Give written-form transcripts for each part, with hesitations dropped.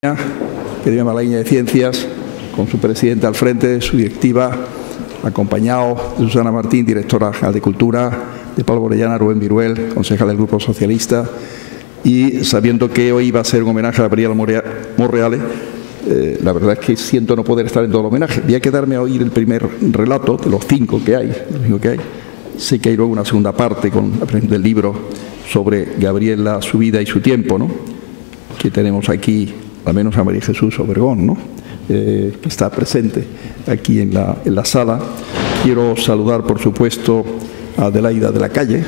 Academia Malagueña de Ciencias, con su presidente al frente, su directiva, acompañado de Susana Martín, directora general de Cultura, de Pablo Orellana, Rubén Viruel, concejal del Grupo Socialista, y sabiendo que hoy iba a ser un homenaje a Gabriela Monreale, la verdad es que siento no poder estar en todo el homenaje. Voy a quedarme a oír el primer relato de los 5 que hay. Sé que hay luego una segunda parte con la presentación del libro sobre Gabriela, su vida y su tiempo, ¿no? Que tenemos aquí al menos a María Jesús Obregón, ¿no? Que está presente aquí en la sala. Quiero saludar, por supuesto, a Adelaida de la Calle,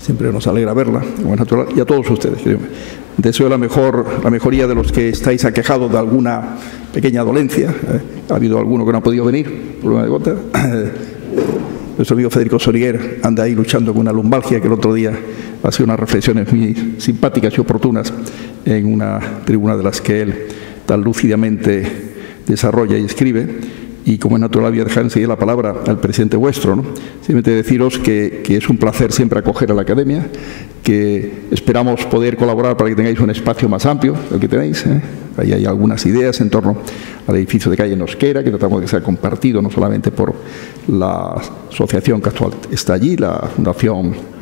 siempre nos alegra verla, como es natural, y a todos ustedes. Deseo la mejoría de los que estáis aquejados de alguna pequeña dolencia. Ha habido alguno que no ha podido venir, problema de gota. Nuestro amigo Federico Soriguer anda ahí luchando con una lumbalgia que el otro día hace unas reflexiones muy simpáticas y oportunas en una tribuna de las que él tan lúcidamente desarrolla y escribe. Y como es natural, voy a dejar enseguida la palabra al presidente vuestro, ¿no? Simplemente deciros que es un placer siempre acoger a la Academia, que esperamos poder colaborar para que tengáis un espacio más amplio del que tenéis. Ahí hay algunas ideas en torno al edificio de calle Nosquera, que tratamos de que sea compartido no solamente por la asociación que actual está allí, la fundación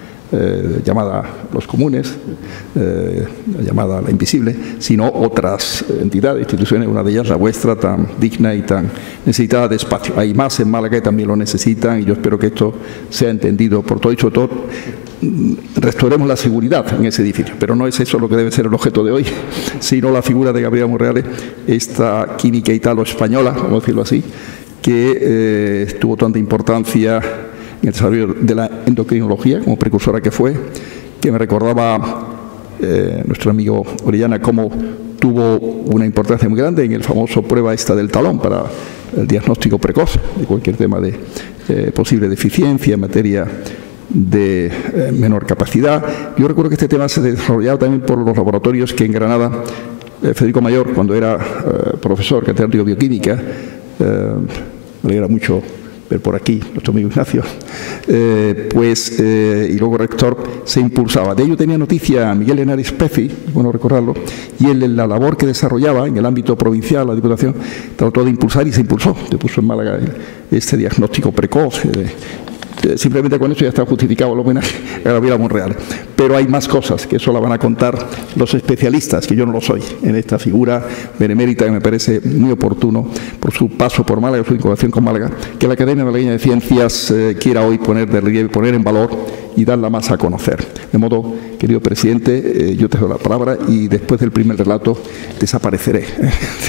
llamada Los Comunes, llamada La Invisible, sino otras entidades, instituciones, una de ellas la vuestra, tan digna y tan necesitada de espacio. Hay más en Málaga que también lo necesitan, y yo espero que esto sea entendido por todos y sobre todo restauremos la seguridad en ese edificio. Pero no es eso lo que debe ser el objeto de hoy, sino la figura de Gabriela Monreale, esta química italo-española, vamos a decirlo así, que tuvo tanta importancia en el desarrollo de la endocrinología, como precursora que fue, que me recordaba nuestro amigo Orellana cómo tuvo una importancia muy grande en el famoso prueba esta del talón para el diagnóstico precoz de cualquier tema de posible deficiencia en materia de menor capacidad. Yo recuerdo que este tema se desarrollaba también por los laboratorios que en Granada Federico Mayor, cuando era profesor catedrático de bioquímica, me alegra mucho ver por aquí nuestro amigo Ignacio, y luego rector, se impulsaba. De ello tenía noticia Miguel Henares Peci, bueno recordarlo, y él en la labor que desarrollaba en el ámbito provincial, la Diputación, trató de impulsar y se impulsó. Se puso en Málaga este diagnóstico precoz. Simplemente con eso ya está justificado el homenaje a Gabriela Monreale. Pero hay más cosas que eso la van a contar los especialistas, que yo no lo soy, en esta figura benemérita que me parece muy oportuno por su paso por Málaga, su vinculación con Málaga, que la Academia Malagueña de Ciencias quiera hoy poner de relieve, poner en valor y darla más a conocer. De modo, querido presidente, yo te doy la palabra y después del primer relato desapareceré.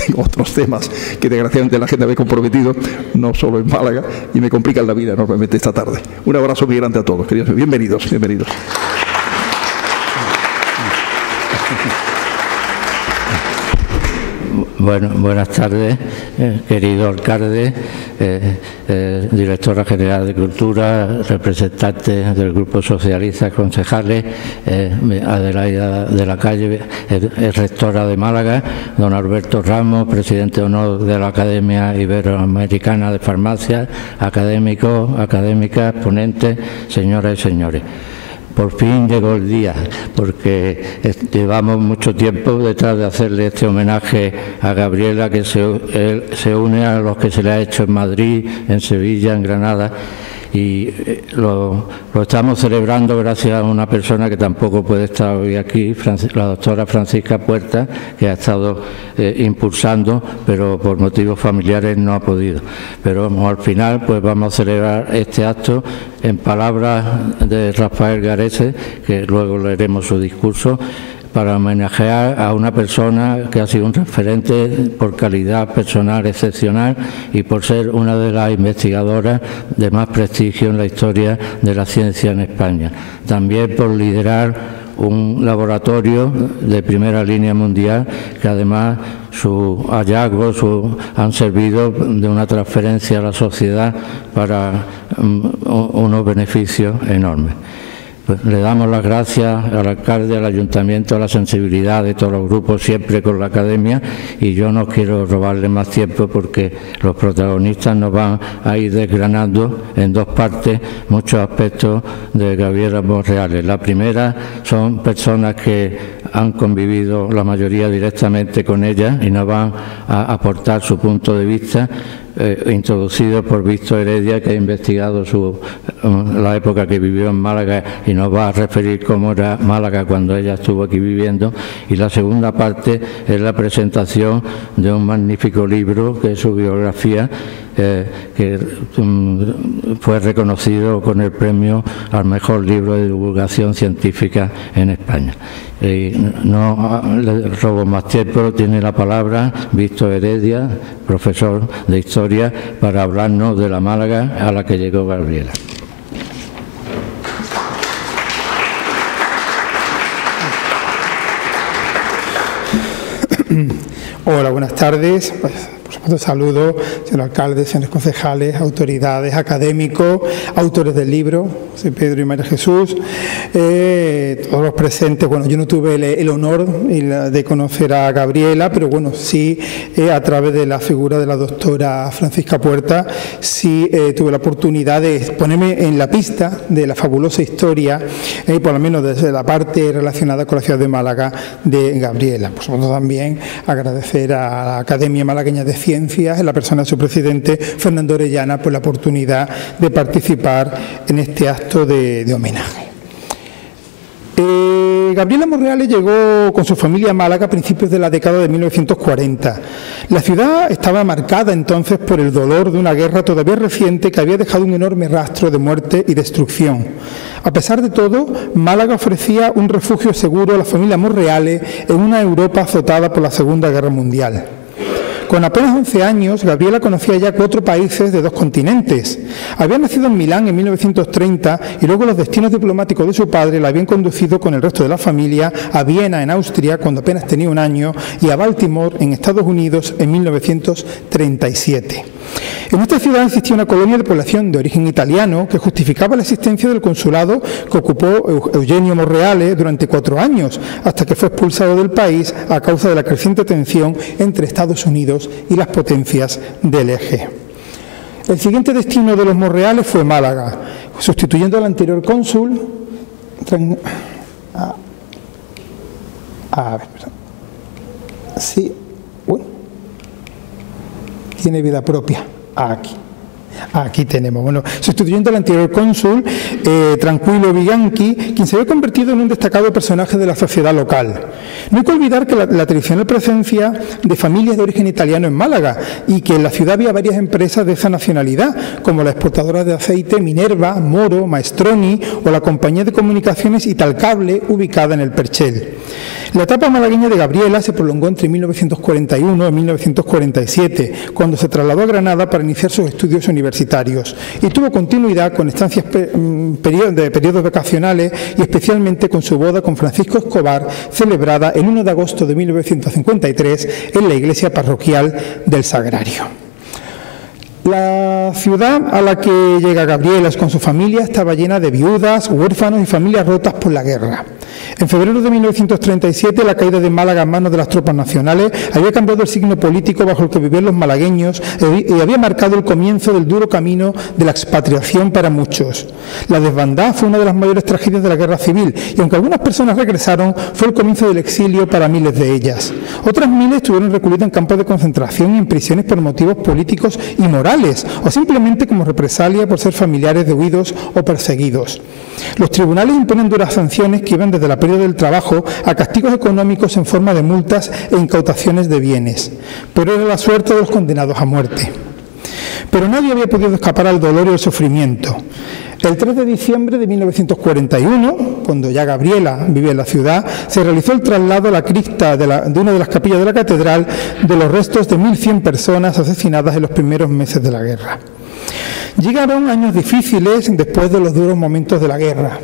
Tengo otros temas que desgraciadamente la gente me ha comprometido, no solo en Málaga, y me complican la vida enormemente esta tarde. Un abrazo muy grande a todos, queridos. Bienvenidos, bienvenidos. Bueno, buenas tardes, querido alcalde, directora general de Cultura, representantes del Grupo Socialista, concejales, Adelaida de la Calle, rectora de Málaga, don Alberto Ramos, presidente de honor de la Academia Iberoamericana de Farmacia, académicos, académicas, ponentes, señoras y señores. Por fin llegó el día, porque llevamos mucho tiempo detrás de hacerle este homenaje a Gabriela, que se une a los que se le ha hecho en Madrid, en Sevilla, en Granada, y lo estamos celebrando gracias a una persona que tampoco puede estar hoy aquí, la doctora Francisca Puerta, que ha estado impulsando, pero por motivos familiares no ha podido. Pero al final pues vamos a celebrar este acto en palabras de Rafael Garese, que luego leeremos su discurso, para homenajear a una persona que ha sido un referente por calidad personal excepcional y por ser una de las investigadoras de más prestigio en la historia de la ciencia en España. También por liderar un laboratorio de primera línea mundial, que además sus hallazgos han servido de una transferencia a la sociedad para unos beneficios enormes. Pues le damos las gracias al alcalde, al ayuntamiento, a la sensibilidad de todos los grupos, siempre con la academia, y yo no quiero robarle más tiempo porque los protagonistas nos van a ir desgranando en dos partes muchos aspectos de Gabriela Monreales. La primera son personas que han convivido la mayoría directamente con ella y nos van a aportar su punto de vista, introducido por Víctor Heredia, que ha investigado la época que vivió en Málaga y nos va a referir cómo era Málaga cuando ella estuvo aquí viviendo. Y la segunda parte es la presentación de un magnífico libro que es su biografía, que fue reconocido con el premio al mejor libro de divulgación científica en España. No le robo más tiempo, tiene la palabra Víctor Heredia, profesor de Historia, para hablarnos de la Málaga a la que llegó Gabriela. Hola, buenas tardes. Por supuesto, saludo, señor alcalde, señores concejales, autoridades, académicos, autores del libro, José Pedro y María Jesús, todos los presentes. Bueno, yo no tuve el honor de conocer a Gabriela, pero bueno, sí, a través de la figura de la doctora Francisca Puerta, sí tuve la oportunidad de ponerme en la pista de la fabulosa historia, por lo menos desde la parte relacionada con la ciudad de Málaga, de Gabriela. Por supuesto, también agradecer a la Academia Malagueña de Ciencias, en la persona de su presidente, Fernando Orellana, por la oportunidad de participar en este acto de homenaje. Gabriela Monreales llegó con su familia a Málaga a principios de la década de 1940. La ciudad estaba marcada entonces por el dolor de una guerra todavía reciente que había dejado un enorme rastro de muerte y destrucción. A pesar de todo, Málaga ofrecía un refugio seguro a la familia Monreales en una Europa azotada por la Segunda Guerra Mundial. Con apenas 11 años, Gabriela conocía ya 4 países de 2 continentes. Había nacido en Milán en 1930 y luego los destinos diplomáticos de su padre la habían conducido con el resto de la familia a Viena, en Austria, cuando apenas tenía 1 año, y a Baltimore, en Estados Unidos, en 1937. En esta ciudad existía una colonia de población de origen italiano que justificaba la existencia del consulado que ocupó Eugenio Monreales durante 4 años, hasta que fue expulsado del país a causa de la creciente tensión entre Estados Unidos y las potencias del eje. El siguiente destino de los Monreales fue Málaga, sustituyendo al anterior cónsul. Sí, bueno, tiene vida propia. Aquí tenemos, bueno, sustituyendo al anterior cónsul, Tranquillo Viganchi, quien se había convertido en un destacado personaje de la sociedad local. No hay que olvidar que la tradicional presencia de familias de origen italiano en Málaga y que en la ciudad había varias empresas de esa nacionalidad, como la exportadora de aceite Minerva, Moro, Maestroni o la compañía de comunicaciones Italcable, ubicada en el Perchel. La etapa malagueña de Gabriela se prolongó entre 1941 y 1947, cuando se trasladó a Granada para iniciar sus estudios universitarios, y tuvo continuidad con estancias de periodos vacacionales y especialmente con su boda con Francisco Escobar, celebrada el 1 de agosto de 1953 en la iglesia parroquial del Sagrario. La ciudad a la que llega Gabriela con su familia estaba llena de viudas, huérfanos y familias rotas por la guerra. En febrero de 1937, la caída de Málaga en manos de las tropas nacionales había cambiado el signo político bajo el que vivían los malagueños y había marcado el comienzo del duro camino de la expatriación para muchos. La desbandada fue una de las mayores tragedias de la guerra civil y aunque algunas personas regresaron, fue el comienzo del exilio para miles de ellas. Otras miles estuvieron recluidas en campos de concentración y en prisiones por motivos políticos y morales, o simplemente como represalia por ser familiares de huidos o perseguidos. Los tribunales imponen duras sanciones que iban desde la pérdida del trabajo a castigos económicos en forma de multas e incautaciones de bienes. Pero era la suerte de los condenados a muerte. Pero nadie había podido escapar al dolor y al sufrimiento. El 3 de diciembre de 1941, cuando ya Gabriela vivía en la ciudad, se realizó el traslado a la cripta de una de las capillas de la catedral de los restos de 1.100 personas asesinadas en los primeros meses de la guerra. Llegaron años difíciles después de los duros momentos de la guerra.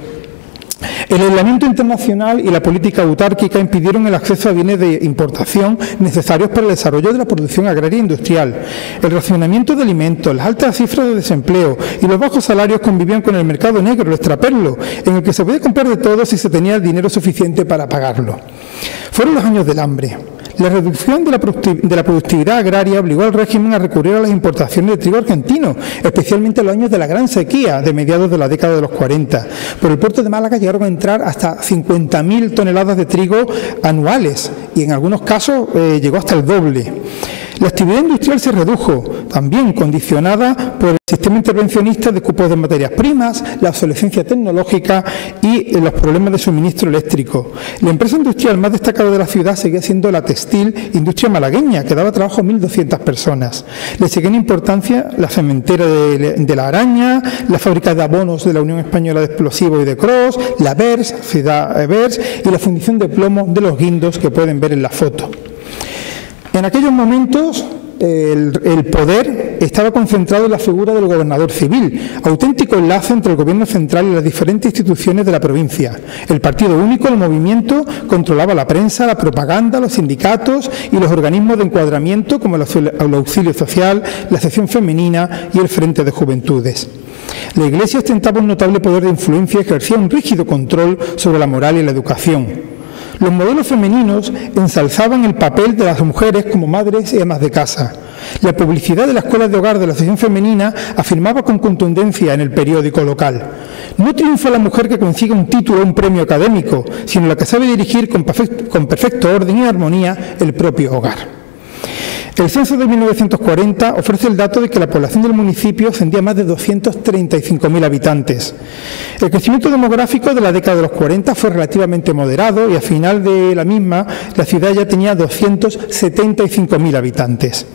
El aislamiento internacional y la política autárquica impidieron el acceso a bienes de importación necesarios para el desarrollo de la producción agraria e industrial. El racionamiento de alimentos, las altas cifras de desempleo y los bajos salarios convivían con el mercado negro, el extraperlo, en el que se podía comprar de todo si se tenía el dinero suficiente para pagarlo. Fueron los años del hambre. La reducción de la productividad agraria obligó al régimen a recurrir a las importaciones de trigo argentino, especialmente en los años de la gran sequía de mediados de la década de los 40. Por el puerto de Málaga llegaron a entrar hasta 50.000 toneladas de trigo anuales y en algunos casos llegó hasta el doble. La actividad industrial se redujo, también condicionada por el sistema intervencionista de cupos de materias primas, la obsolescencia tecnológica y los problemas de suministro eléctrico. La empresa industrial más destacada de la ciudad seguía siendo la textil industria malagueña, que daba trabajo a 1.200 personas. Le seguían importancia la cementera de La Araña, la fábrica de abonos de la Unión Española de Explosivos y de Cros, la BERS, Ciudad BERS, y la fundición de plomo de Los Guindos, que pueden ver en la foto. En aquellos momentos el poder estaba concentrado en la figura del gobernador civil, auténtico enlace entre el gobierno central y las diferentes instituciones de la provincia. El partido único, el movimiento, controlaba la prensa, la propaganda, los sindicatos y los organismos de encuadramiento como el auxilio social, la sección femenina y el frente de juventudes. La Iglesia ostentaba un notable poder de influencia y ejercía un rígido control sobre la moral y la educación. Los modelos femeninos ensalzaban el papel de las mujeres como madres y amas de casa. La publicidad de las escuelas de hogar de la sección femenina afirmaba con contundencia en el periódico local: no triunfa la mujer que consiga un título o un premio académico, sino la que sabe dirigir con perfecto orden y armonía el propio hogar. El censo de 1940 ofrece el dato de que la población del municipio ascendía a más de 235.000 habitantes. El crecimiento demográfico de la década de los 40 fue relativamente moderado y al final de la misma la ciudad ya tenía 275.000 habitantes.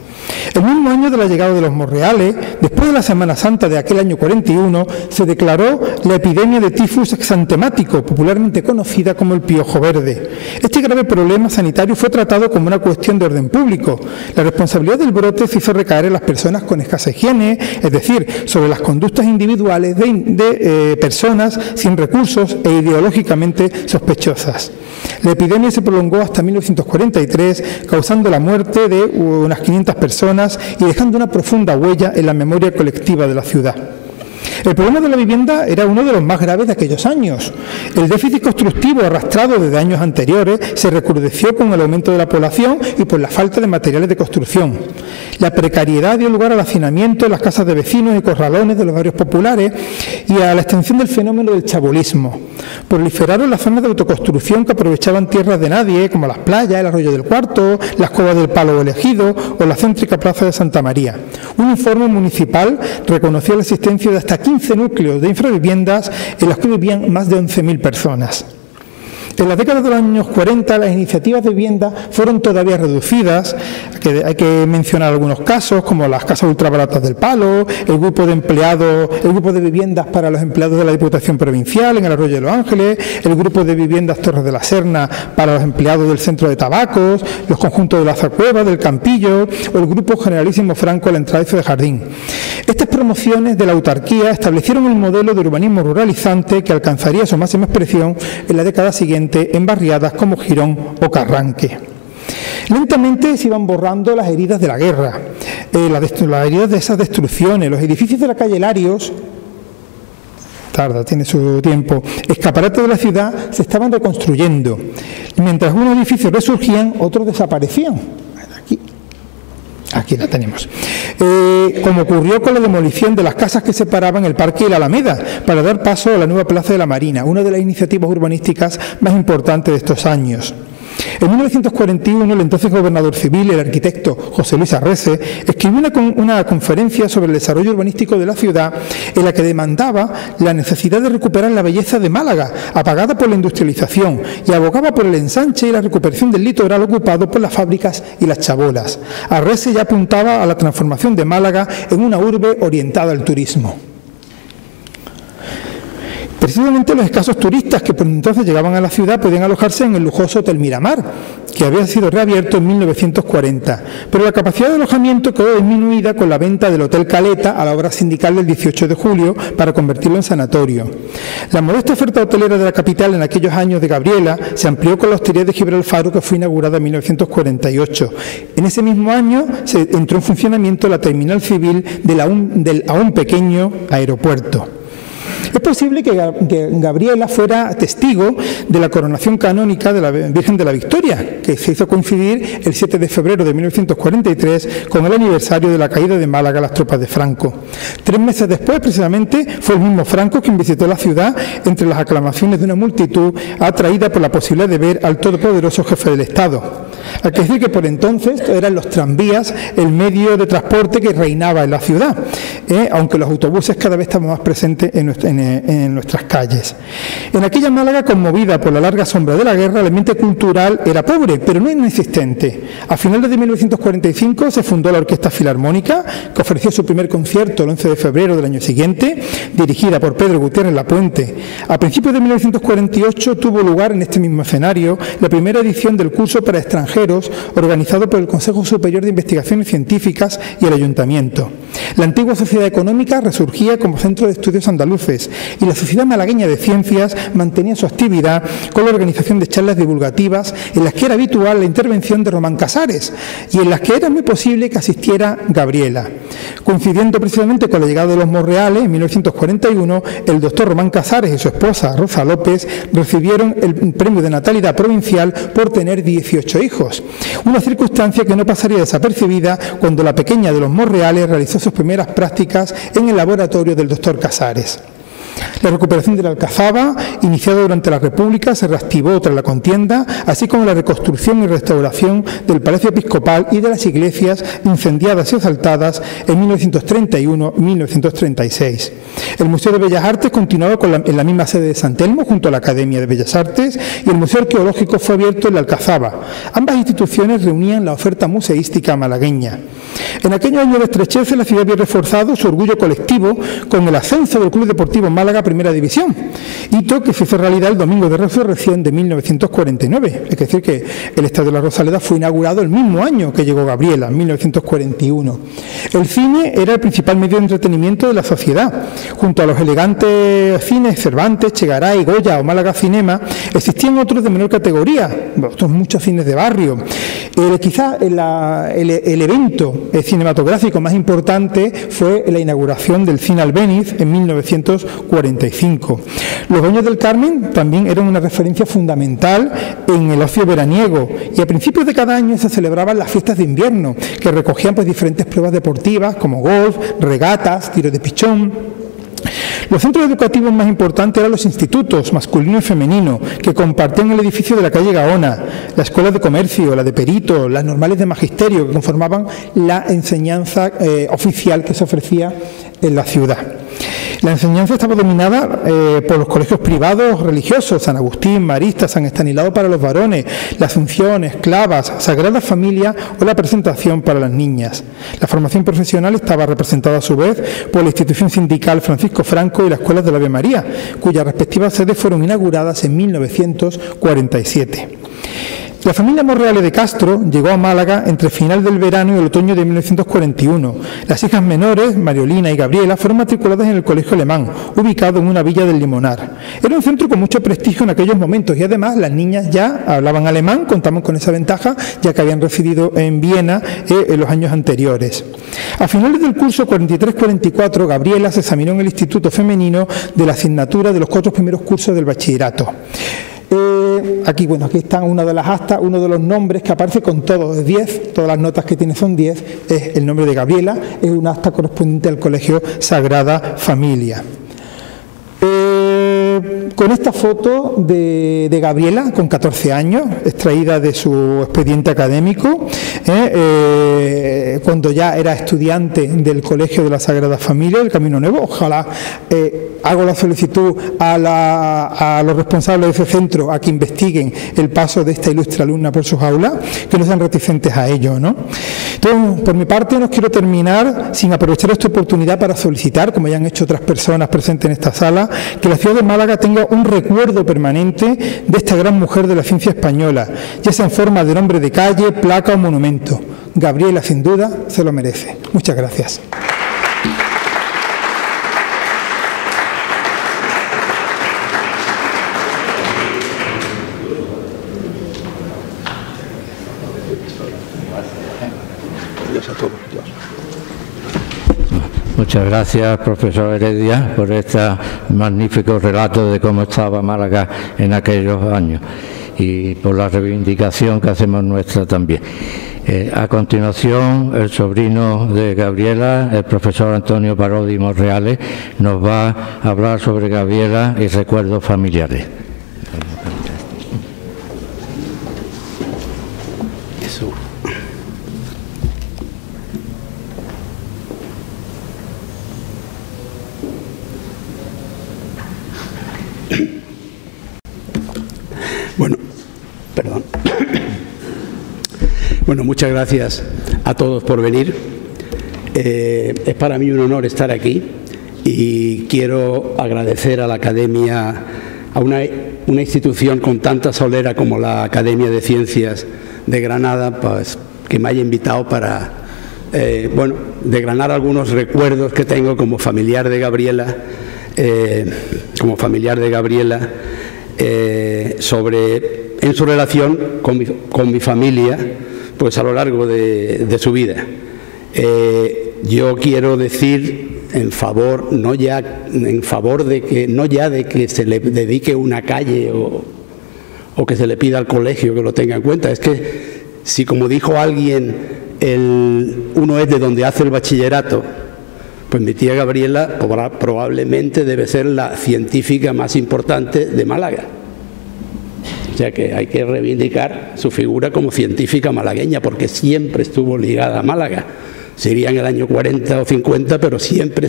El mismo año de la llegada de los Monreales, después de la Semana Santa de aquel año 41, se declaró la epidemia de tifus exantemático, popularmente conocida como el piojo verde. Este grave problema sanitario fue tratado como una cuestión de orden público. La responsabilidad del brote se hizo recaer en las personas con escasa higiene, es decir, sobre las conductas individuales de personas sin recursos e ideológicamente sospechosas. La epidemia se prolongó hasta 1943, causando la muerte de unas 500 personas y dejando una profunda huella en la memoria colectiva de la ciudad. El problema de la vivienda era uno de los más graves de aquellos años. El déficit constructivo arrastrado desde años anteriores se recrudeció con el aumento de la población y por la falta de materiales de construcción. La precariedad dio lugar al hacinamiento en las casas de vecinos y corralones de los barrios populares y a la extensión del fenómeno del chabolismo. Proliferaron las zonas de autoconstrucción que aprovechaban tierras de nadie, como las playas, el Arroyo del Cuarto, las Cuevas del Palo Elegido o la céntrica Plaza de Santa María. Un informe municipal reconoció la existencia de hasta 15 núcleos de infraviviendas en las que vivían más de 11.000 personas. En la década de los años 40 las iniciativas de vivienda fueron todavía reducidas, hay que mencionar algunos casos como las casas ultrabaratas del Palo, el grupo de viviendas para los empleados de la Diputación Provincial en el Arroyo de los Ángeles, el grupo de viviendas Torres de la Serna para los empleados del Centro de Tabacos, los conjuntos de la Zacueva, del Campillo o el grupo Generalísimo Franco a la entrada de Jardín. Estas promociones de la autarquía establecieron el modelo de urbanismo ruralizante que alcanzaría su máxima expresión en la década siguiente en barriadas como Girón o Carranque. Lentamente se iban borrando las heridas de la guerra, las heridas de esas destrucciones. Los edificios de la calle Larios, tiene su tiempo, escaparates de la ciudad, se estaban reconstruyendo. Mientras unos edificios resurgían, otros desaparecían. Aquí la tenemos. Como ocurrió con la demolición de las casas que separaban el Parque y la Alameda para dar paso a la nueva Plaza de la Marina, una de las iniciativas urbanísticas más importantes de estos años. En 1941, el entonces gobernador civil, el arquitecto José Luis Arrese, escribió una conferencia sobre el desarrollo urbanístico de la ciudad en la que demandaba la necesidad de recuperar la belleza de Málaga, apagada por la industrialización, y abogaba por el ensanche y la recuperación del litoral ocupado por las fábricas y las chabolas. Arrese ya apuntaba a la transformación de Málaga en una urbe orientada al turismo. Precisamente los escasos turistas que por entonces llegaban a la ciudad podían alojarse en el lujoso Hotel Miramar, que había sido reabierto en 1940, pero la capacidad de alojamiento quedó disminuida con la venta del Hotel Caleta a la obra sindical del 18 de julio para convertirlo en sanatorio. La modesta oferta hotelera de la capital en aquellos años de Gabriela se amplió con la Hostería de Gibralfaro, que fue inaugurada en 1948. En ese mismo año se entró en funcionamiento la terminal civil del aún pequeño aeropuerto. Es posible que Gabriela fuera testigo de la coronación canónica de la Virgen de la Victoria, que se hizo coincidir el 7 de febrero de 1943 con el aniversario de la caída de Málaga a las tropas de Franco. 3 meses después, precisamente, fue el mismo Franco quien visitó la ciudad entre las aclamaciones de una multitud atraída por la posibilidad de ver al todopoderoso jefe del Estado. Hay que decir que por entonces eran los tranvías el medio de transporte que reinaba en la ciudad, aunque los autobuses cada vez estaban más presentes en nuestras calles. En aquella Málaga conmovida por la larga sombra de la guerra, el ambiente cultural era pobre, pero no inexistente. A finales de 1945 se fundó la Orquesta Filarmónica, que ofreció su primer concierto el 11 de febrero del año siguiente, dirigida por Pedro Gutiérrez Lapuente. A principios de 1948 tuvo lugar en este mismo escenario la primera edición del curso para extranjeros organizado por el Consejo Superior de Investigaciones Científicas y el Ayuntamiento. La antigua Sociedad Económica resurgía como centro de estudios andaluces y la Sociedad Malagueña de Ciencias mantenía su actividad con la organización de charlas divulgativas en las que era habitual la intervención de Román Casares y en las que era muy posible que asistiera Gabriela. Coincidiendo precisamente con la llegada de los Monreales en 1941, el doctor Román Casares y su esposa Rosa López recibieron el premio de natalidad provincial por tener 18 hijos, una circunstancia que no pasaría desapercibida cuando la pequeña de los Monreales realizó sus primeras prácticas en el laboratorio del doctor Casares. La recuperación de la Alcazaba, iniciada durante la República, se reactivó tras la contienda, así como la reconstrucción y restauración del Palacio Episcopal y de las iglesias incendiadas y asaltadas en 1931-1936. El Museo de Bellas Artes continuaba en la misma sede de San Telmo, junto a la Academia de Bellas Artes, y el Museo Arqueológico fue abierto en la Alcazaba. Ambas instituciones reunían la oferta museística malagueña. En aquellos años de estrechez, la ciudad había reforzado su orgullo colectivo con el ascenso del Club Deportivo Málaga a Primera División, hito que se hizo realidad el domingo de resurrección de 1949. Es decir, que el Estadio de la Rosaleda fue inaugurado el mismo año que llegó Gabriela, en 1941. El cine era el principal medio de entretenimiento de la sociedad. Junto a los elegantes cines Cervantes, Chegaray, Goya o Málaga Cinema, existían otros de menor categoría, otros muchos cines de barrio. Quizá el evento cinematográfico más importante fue la inauguración del Cine Albéniz en 1945. Los Baños del Carmen también eran una referencia fundamental en el ocio veraniego, y a principios de cada año se celebraban las fiestas de invierno, que recogían diferentes pruebas deportivas como golf, regatas, tiro de pichón. Los centros educativos más importantes eran los institutos masculino y femenino, que compartían el edificio de la calle Gaona, la escuela de comercio, la de perito, las normales de magisterio, que conformaban la enseñanza oficial que se ofrecía en la ciudad. La enseñanza estaba dominada por los colegios privados religiosos, San Agustín, Marista, San Estanislao para los varones, la Asunción, Esclavas, Sagrada Familia o la Presentación para las niñas. La formación profesional estaba representada a su vez por la institución sindical Francisco Franco y las escuelas de la Ave María, cuyas respectivas sedes fueron inauguradas en 1947. La familia Monreales de Castro llegó a Málaga entre final del verano y el otoño de 1941. Las hijas menores, Mariolina y Gabriela, fueron matriculadas en el Colegio Alemán, ubicado en una villa del Limonar. Era un centro con mucho prestigio en aquellos momentos y además las niñas ya hablaban alemán, contaban con esa ventaja, ya que habían residido en Viena en los años anteriores. A finales del curso 43-44, Gabriela se examinó en el Instituto Femenino de la asignatura de los 4 primeros cursos del bachillerato. Aquí están una de las actas, uno de los nombres que aparece con todos, 10, todas las notas que tiene son 10, es el nombre de Gabriela, es una acta correspondiente al Colegio Sagrada Familia. con esta foto de Gabriela, con 14 años, extraída de su expediente académico, cuando ya era estudiante del Colegio de la Sagrada Familia, del Camino Nuevo. Ojalá hago la solicitud a los responsables de ese centro a que investiguen el paso de esta ilustre alumna por sus aulas, que no sean reticentes a ello, ¿no? Entonces, por mi parte, no quiero terminar sin aprovechar esta oportunidad para solicitar, como ya han hecho otras personas presentes en esta sala, que la ciudad de Málaga tenga un recuerdo permanente de esta gran mujer de la ciencia española, ya sea en forma de nombre de calle, placa o monumento. Gabriela, sin duda, se lo merece. Muchas gracias. Muchas gracias, profesor Heredia, por este magnífico relato de cómo estaba Málaga en aquellos años y por la reivindicación que hacemos nuestra también. A continuación, el sobrino de Gabriela, el profesor Antonio Parodi Monreales, nos va a hablar sobre Gabriela y recuerdos familiares. Bueno, muchas gracias a todos por venir. Es para mí un honor estar aquí y quiero agradecer a la Academia, a una institución con tanta solera como la Academia de Ciencias de Granada, pues, que me haya invitado para, desgranar algunos recuerdos que tengo como familiar de Gabriela, en su relación con mi familia, pues a lo largo de su vida. Yo quiero decir en favor, no ya de que se le dedique una calle o que se le pida al colegio que lo tenga en cuenta. Es que si, como dijo alguien, uno es de donde hace el bachillerato, pues mi tía Gabriela probablemente debe ser la científica más importante de Málaga. O sea que hay que reivindicar su figura como científica malagueña, porque siempre estuvo ligada a Málaga. Sería en el año 40 o 50, pero siempre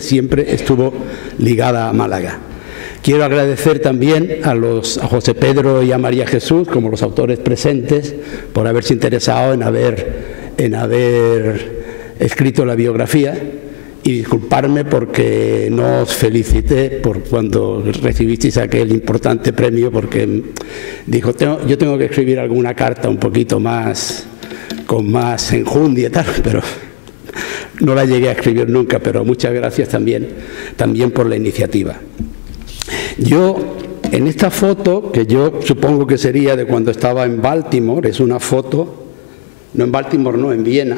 estuvo ligada a Málaga. Quiero agradecer también a José Pedro y a María Jesús, como los autores presentes, por haberse interesado en haber escrito la biografía, y disculparme porque no os felicité por cuando recibisteis aquel importante premio, porque dijo, yo tengo que escribir alguna carta un poquito más, con más enjundia y tal, pero no la llegué a escribir nunca. Pero muchas gracias también por la iniciativa. Yo, en esta foto, que yo supongo que sería de cuando estaba en Baltimore, es una foto, no en Baltimore, no, en Viena.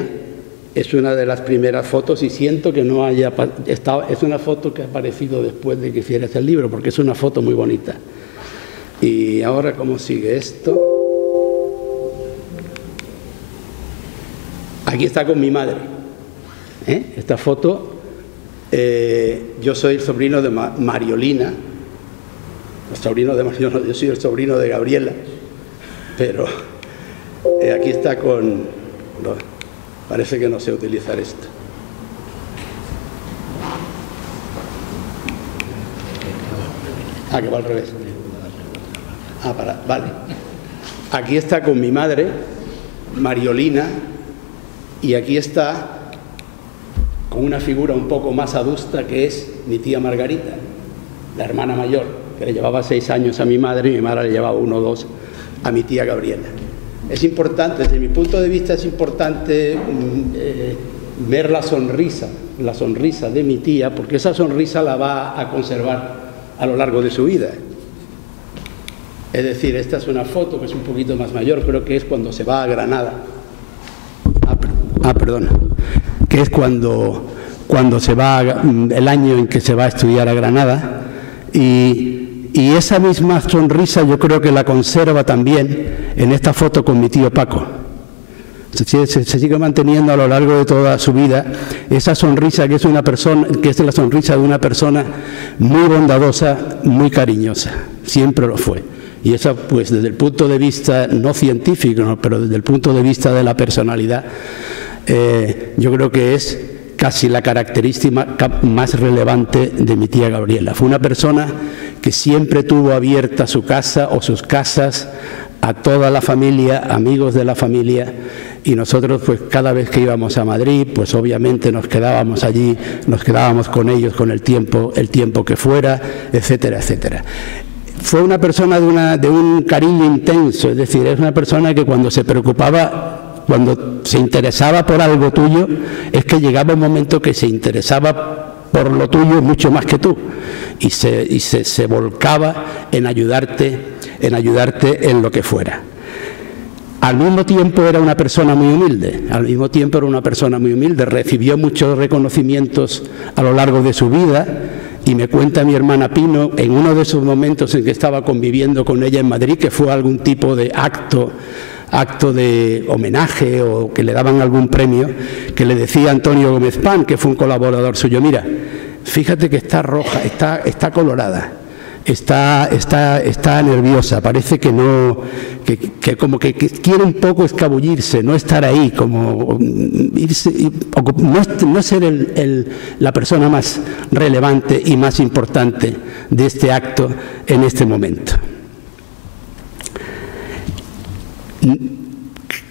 Es una de las primeras fotos y siento que no haya estado, es una foto que ha aparecido después de que hicieras el libro, porque es una foto muy bonita. Y ahora, ¿cómo sigue esto? Aquí está con mi madre. Esta foto, yo soy el sobrino de Mariolina, yo soy el sobrino de Gabriela, pero aquí está con... Parece que no sé utilizar esto. Que va al revés. Vale. Aquí está con mi madre, Mariolina, y aquí está con una figura un poco más adusta, que es mi tía Margarita, la hermana mayor, que le llevaba 6 años a mi madre, y mi madre le llevaba 1 o 2 a mi tía Gabriela. Es importante, desde mi punto de vista, es importante ver la sonrisa de mi tía, porque esa sonrisa la va a conservar a lo largo de su vida. Es decir, esta es una foto que es un poquito más mayor, creo que es cuando se va a Granada. Que es cuando se va, el año en que se va a estudiar a Granada, y esa misma sonrisa yo creo que la conserva también en esta foto con mi tío Paco. se sigue manteniendo a lo largo de toda su vida esa sonrisa que es la sonrisa de una persona muy bondadosa, muy cariñosa, siempre lo fue. Y eso, pues, desde el punto de vista no científico, ¿no?, pero desde el punto de vista de la personalidad, yo creo que es casi la característica más relevante de mi tía Gabriela. Fue una persona que siempre tuvo abierta su casa o sus casas a toda la familia, amigos de la familia, y nosotros, pues, cada vez que íbamos a Madrid, pues obviamente nos quedábamos allí, nos quedábamos con ellos con el tiempo que fuera, etcétera, etcétera. Fue una persona de un cariño intenso, es decir, es una persona que cuando se preocupaba, cuando se interesaba por algo tuyo, es que llegaba un momento que se interesaba por lo tuyo mucho más que tú, y se volcaba en ayudarte en lo que fuera. Al mismo tiempo era una persona muy humilde, recibió muchos reconocimientos a lo largo de su vida, y me cuenta mi hermana Pino, en uno de esos momentos en que estaba conviviendo con ella en Madrid, que fue algún tipo de acto de homenaje o que le daban algún premio, que le decía Antonio Gómez Pan, que fue un colaborador suyo: mira, fíjate que está roja, está colorada, está nerviosa, parece que no, que como que quiere un poco escabullirse, no estar ahí, como irse, no ser la persona más relevante y más importante de este acto en este momento.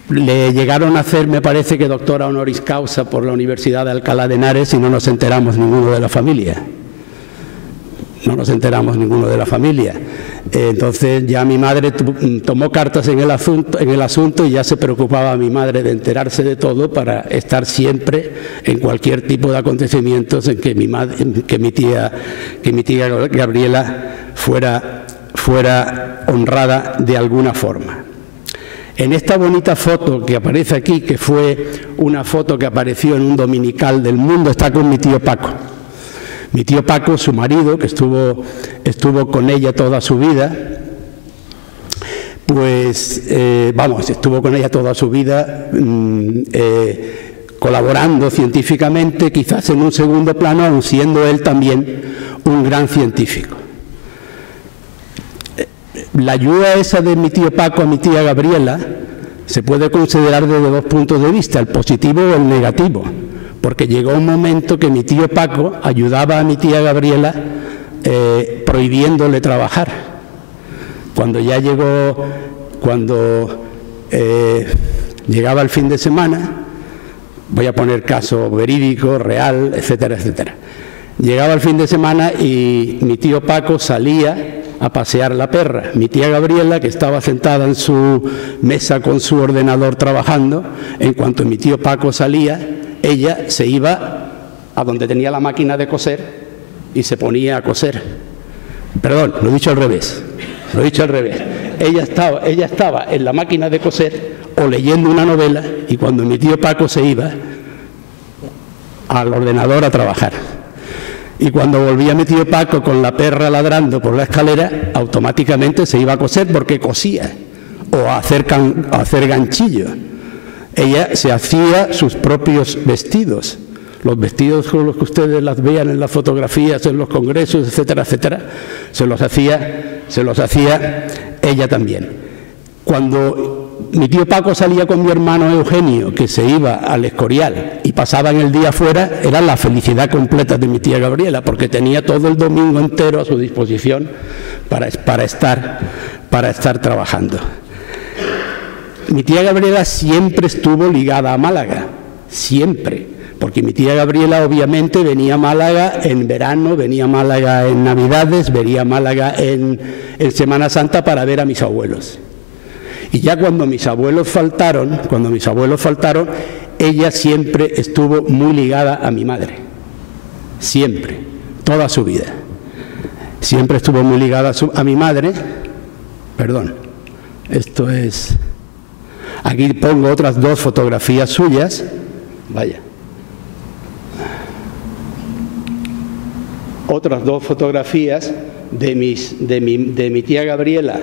Le llegaron a hacer, me parece que doctora honoris causa por la Universidad de Alcalá de Henares, y no nos enteramos ninguno de la familia. Entonces ya mi madre tomó cartas en el asunto, y ya se preocupaba mi madre de enterarse de todo para estar siempre en cualquier tipo de acontecimientos en que mi tía Gabriela fuera honrada de alguna forma. En esta bonita foto que aparece aquí, que fue una foto que apareció en un dominical del Mundo, está con mi tío Paco. Mi tío Paco, su marido, que estuvo con ella toda su vida, pues, estuvo con ella toda su vida colaborando científicamente, quizás en un segundo plano, aun siendo él también un gran científico. La ayuda esa de mi tío Paco a mi tía Gabriela se puede considerar desde dos puntos de vista, el positivo o el negativo, porque llegó un momento que mi tío Paco ayudaba a mi tía Gabriela prohibiéndole trabajar. Cuando llegaba el fin de semana, voy a poner caso verídico, real, etcétera, etcétera. Llegaba el fin de semana y mi tío Paco salía a pasear la perra. Mi tía Gabriela, que estaba sentada en su mesa con su ordenador trabajando, en cuanto mi tío Paco salía, ella se iba a donde tenía la máquina de coser y se ponía a coser. Perdón, lo he dicho al revés. Ella estaba en la máquina de coser o leyendo una novela, y cuando mi tío Paco se iba al ordenador a trabajar. Y cuando volvía mi tío Paco con la perra ladrando por la escalera, automáticamente se iba a coser, porque cosía, o a hacer ganchillo. Ella se hacía sus propios vestidos, los vestidos con los que ustedes las vean en las fotografías, en los congresos, etcétera, etcétera, se los hacía ella también. Cuando mi tío Paco salía con mi hermano Eugenio, que se iba al Escorial y pasaban el día fuera, era la felicidad completa de mi tía Gabriela, porque tenía todo el domingo entero a su disposición para estar trabajando. Mi tía Gabriela siempre estuvo ligada a Málaga, siempre, porque mi tía Gabriela obviamente venía a Málaga en verano, venía a Málaga en Navidades, venía a Málaga en Semana Santa para ver a mis abuelos. Y ya cuando mis abuelos faltaron, ella siempre estuvo muy ligada a mi madre, siempre, toda su vida. Siempre estuvo muy ligada a mi madre. Perdón, esto es... Aquí pongo otras dos fotografías suyas. Vaya. Otras dos fotografías de mi tía Gabriela.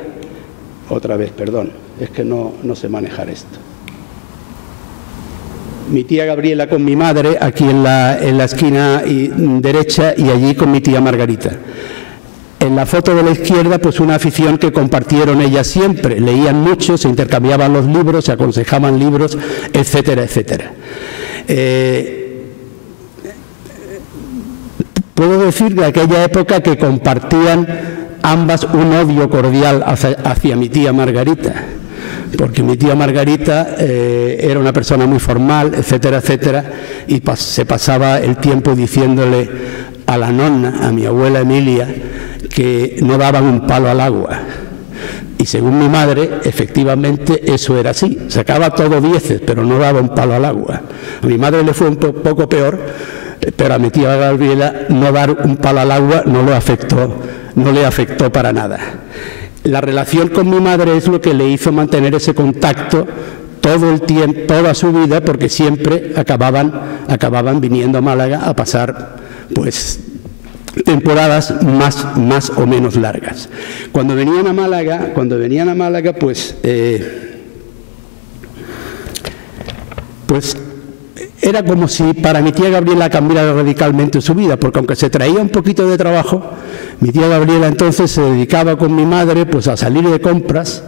Otra vez, perdón, es que no sé manejar esto. mi tía Gabriela con mi madre, aquí en la esquina derecha, y allí con mi tía Margarita. En la foto de la izquierda, pues una afición que compartieron ellas siempre. Leían mucho, se intercambiaban los libros, se aconsejaban libros, etcétera, etcétera. Puedo decir de aquella época que compartían ambas un odio cordial hacia mi tía Margarita, porque mi tía Margarita era una persona muy formal, etcétera, etcétera, y se pasaba el tiempo diciéndole a la nonna, a mi abuela Emilia, que no daban un palo al agua. Y según mi madre, efectivamente eso era así. Sacaba todo 10, pero no daba un palo al agua. A mi madre le fue un poco peor, pero a mi tía Gabriela no dar un palo al agua no le afectó para nada. La relación con mi madre es lo que le hizo mantener ese contacto todo el tiempo, toda su vida, porque siempre acababan viniendo a Málaga a pasar, pues, temporadas más o menos largas. Cuando venían a Málaga, pues era como si para mi tía Gabriela cambiara radicalmente su vida, porque aunque se traía un poquito de trabajo, mi tía Gabriela entonces se dedicaba con mi madre pues a salir de compras,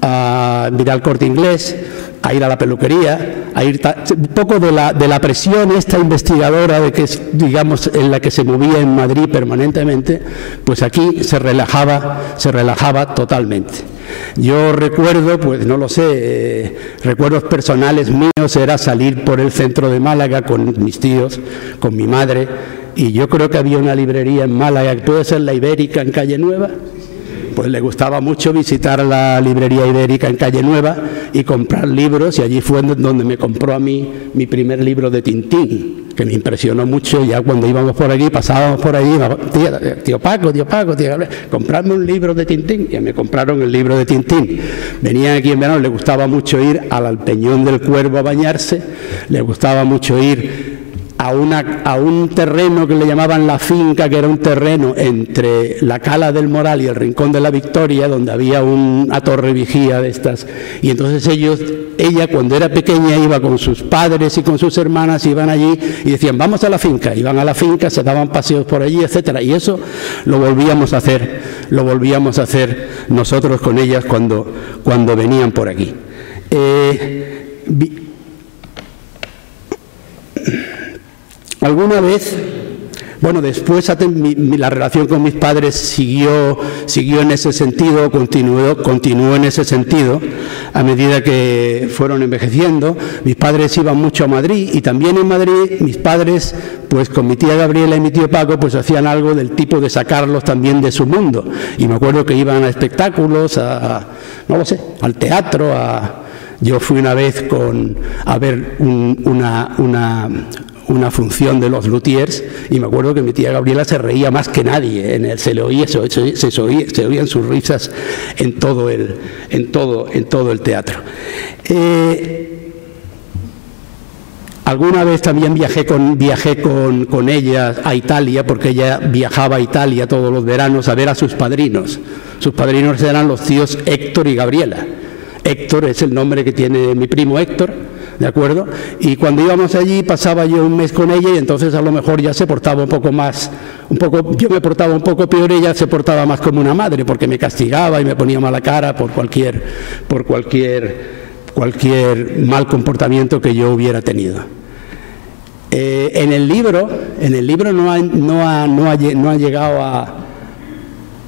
a mirar el Corte Inglés, a ir a la peluquería, a ir un poco de la presión esta investigadora de que es, digamos, en la que se movía en Madrid permanentemente, pues aquí se relajaba totalmente. Yo recuerdo, pues no lo sé, recuerdos personales míos era salir por el centro de Málaga con mis tíos, con mi madre, y yo creo que había una librería en Málaga, que puede ser la Ibérica en Calle Nueva. Pues le gustaba mucho visitar la librería Ibérica en Calle Nueva y comprar libros, y allí fue donde me compró a mí mi primer libro de Tintín, que me impresionó mucho. Ya cuando íbamos por allí, pasábamos por allí, tío Paco, comprarme un libro de Tintín, y me compraron el libro de Tintín. Venían aquí en verano, le gustaba mucho ir al Peñón del Cuervo a bañarse, le gustaba mucho ir a un terreno que le llamaban La Finca, que era un terreno entre la Cala del Moral y el Rincón de la Victoria, donde había una torre vigía de estas, y entonces ella cuando era pequeña iba con sus padres y con sus hermanas, iban allí y decían vamos a la finca, iban a la finca, se daban paseos por allí, etcétera, y eso lo volvíamos a hacer nosotros con ellas cuando venían por aquí. Alguna vez, bueno, después la relación con mis padres siguió en ese sentido, continuó en ese sentido a medida que fueron envejeciendo. Mis padres iban mucho a Madrid, y también en Madrid mis padres, pues con mi tía Gabriela y mi tío Paco, pues hacían algo del tipo de sacarlos también de su mundo. Y me acuerdo que iban a espectáculos, no lo sé, al teatro, yo fui una vez a ver una función de los Luthiers, y me acuerdo que mi tía Gabriela se reía más que nadie, se oían sus risas en todo el teatro. Alguna vez también viajé con ella a Italia, porque ella viajaba a Italia todos los veranos a ver a sus padrinos. Sus padrinos eran los tíos Héctor y Gabriela. Héctor es el nombre que tiene mi primo Héctor, ¿de acuerdo? Y cuando íbamos allí pasaba yo un mes con ella, y entonces a lo mejor ya se portaba yo me portaba un poco peor, ella se portaba más como una madre, porque me castigaba y me ponía mala cara por cualquier mal comportamiento que yo hubiera tenido. En el libro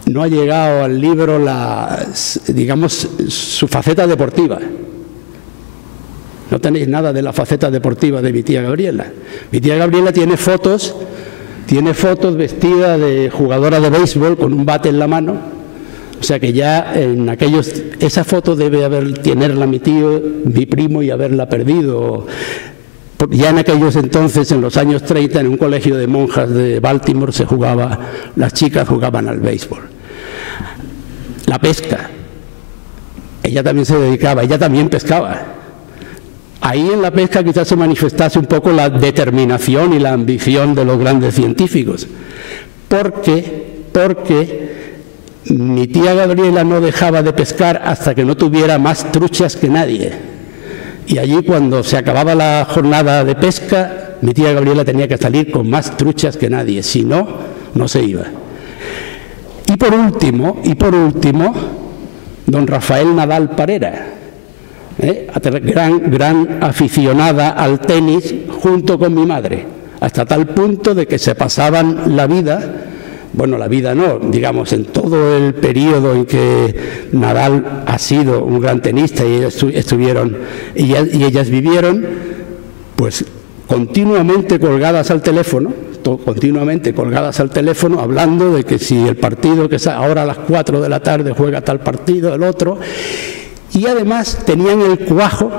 no ha llegado al libro digamos, su faceta deportiva. No tenéis nada de la faceta deportiva de mi tía Gabriela. Mi tía Gabriela tiene fotos vestida de jugadora de béisbol con un bate en la mano. O sea que ya esa foto debe tenerla mi tío, mi primo, y haberla perdido. Ya en aquellos entonces, en los años 30, en un colegio de monjas de Baltimore las chicas jugaban al béisbol. La pesca. Ella también se dedicaba, ella también pescaba. Ahí en la pesca quizás se manifestase un poco la determinación y la ambición de los grandes científicos. Porque mi tía Gabriela no dejaba de pescar hasta que no tuviera más truchas que nadie. Y allí, cuando se acababa la jornada de pesca, mi tía Gabriela tenía que salir con más truchas que nadie, si no, no se iba. Y por último, don Rafael Nadal Parera, gran aficionada al tenis junto con mi madre, hasta tal punto de que se pasaban la vida, bueno, la vida no, digamos, en todo el periodo en que Nadal ha sido un gran tenista y ellas vivieron, pues continuamente colgadas al teléfono, hablando de que si el partido que ahora a las 4 de la tarde juega tal partido, el otro, y además tenían el cuajo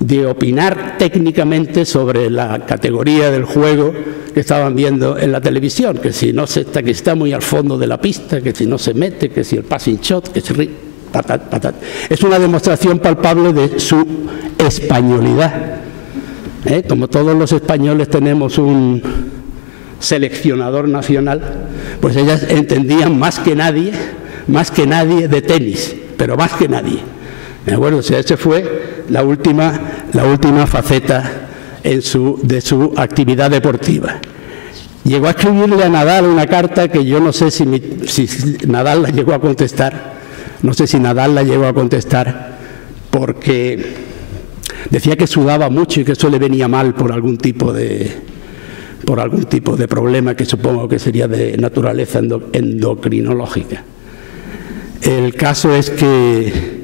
de opinar técnicamente sobre la categoría del juego que estaban viendo en la televisión, que si no se está, que está muy al fondo de la pista, que si no se mete, que si el passing shot, que si patat. Es una demostración palpable de su españolidad. Como todos los españoles tenemos un seleccionador nacional, pues ellas entendían más que nadie de tenis, pero más que nadie. ¿De acuerdo? O sea, esa fue la última faceta de su actividad deportiva. Llegó a escribirle a Nadal una carta que yo no sé si Nadal la llegó a contestar. No sé si Nadal la llegó a contestar, porque decía que sudaba mucho y que eso le venía mal por algún tipo de problema que supongo que sería de naturaleza endocrinológica. El caso es que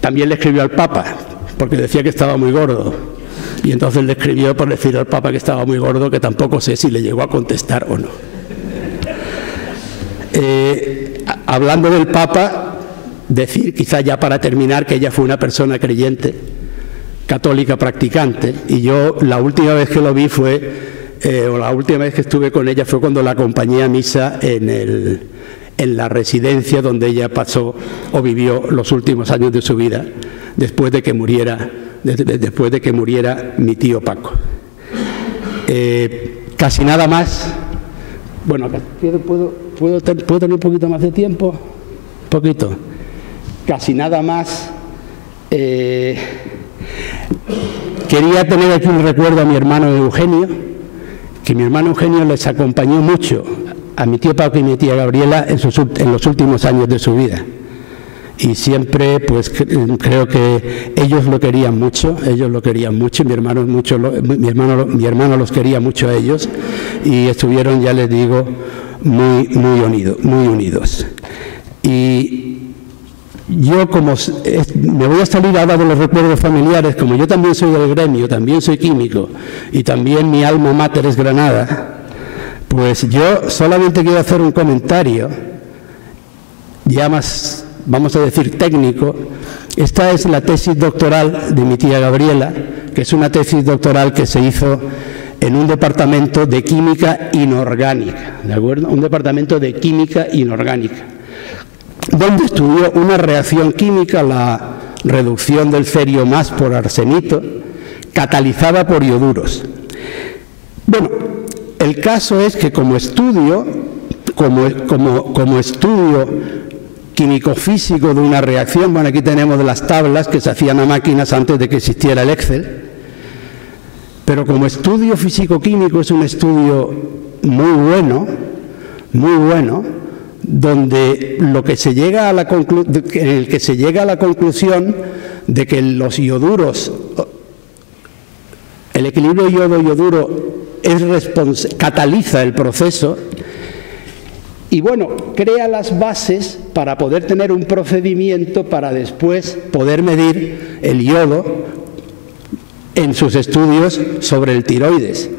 también le escribió al Papa, porque decía que estaba muy gordo. Y entonces le escribió por decir al Papa que estaba muy gordo, que tampoco sé si le llegó a contestar o no. Hablando del Papa, decir, quizá ya para terminar, que ella fue una persona creyente, católica practicante, y yo la última vez que lo vi la última vez que estuve con ella fue cuando la acompañé a misa en la residencia donde ella pasó o vivió los últimos años de su vida, después de que muriera mi tío Paco. Casi nada más. Bueno, ¿puedo tener un poquito más de tiempo? Un poquito. Casi nada más. Quería tener aquí un recuerdo a mi hermano Eugenio, que mi hermano Eugenio les acompañó mucho a mi tío Paco y mi tía Gabriela en los últimos años de su vida. Y siempre, pues, creo que ellos lo querían mucho, mi hermano los quería mucho a ellos, y estuvieron, ya les digo, muy unidos. Y yo, como me voy a salir ahora de los recuerdos familiares, como yo también soy del gremio, también soy químico, y también mi alma mater es Granada, pues yo solamente quiero hacer un comentario, ya más, vamos a decir, técnico. Esta es la tesis doctoral de mi tía Gabriela, que es una tesis doctoral que se hizo en un departamento de química inorgánica, ¿de acuerdo? Un departamento de química inorgánica, donde estudió una reacción química, la reducción del cerio más por arsenito, catalizada por ioduros. Bueno, el caso es que como estudio químico-físico de una reacción, bueno, aquí tenemos las tablas que se hacían a máquinas antes de que existiera el Excel, pero como estudio físico-químico es un estudio muy bueno, donde en el que se llega a la conclusión de que los ioduros, el equilibrio yodo-ioduro cataliza el proceso y, bueno, crea las bases para poder tener un procedimiento para después poder medir el yodo en sus estudios sobre el tiroides.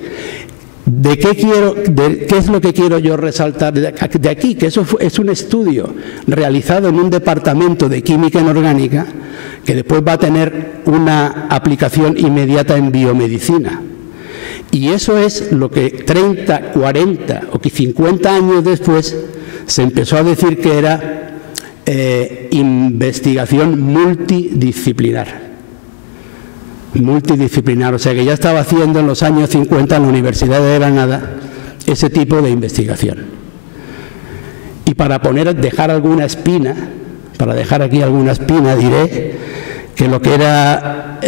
¿Qué es lo que quiero yo resaltar de aquí? Que eso es un estudio realizado en un departamento de química inorgánica que después va a tener una aplicación inmediata en biomedicina. Y eso es lo que 30, 40 o 50 años después se empezó a decir que era investigación multidisciplinar. O sea que ya estaba haciendo en los años 50 en la Universidad de Granada ese tipo de investigación. Y para dejar aquí alguna espina, diré que lo que era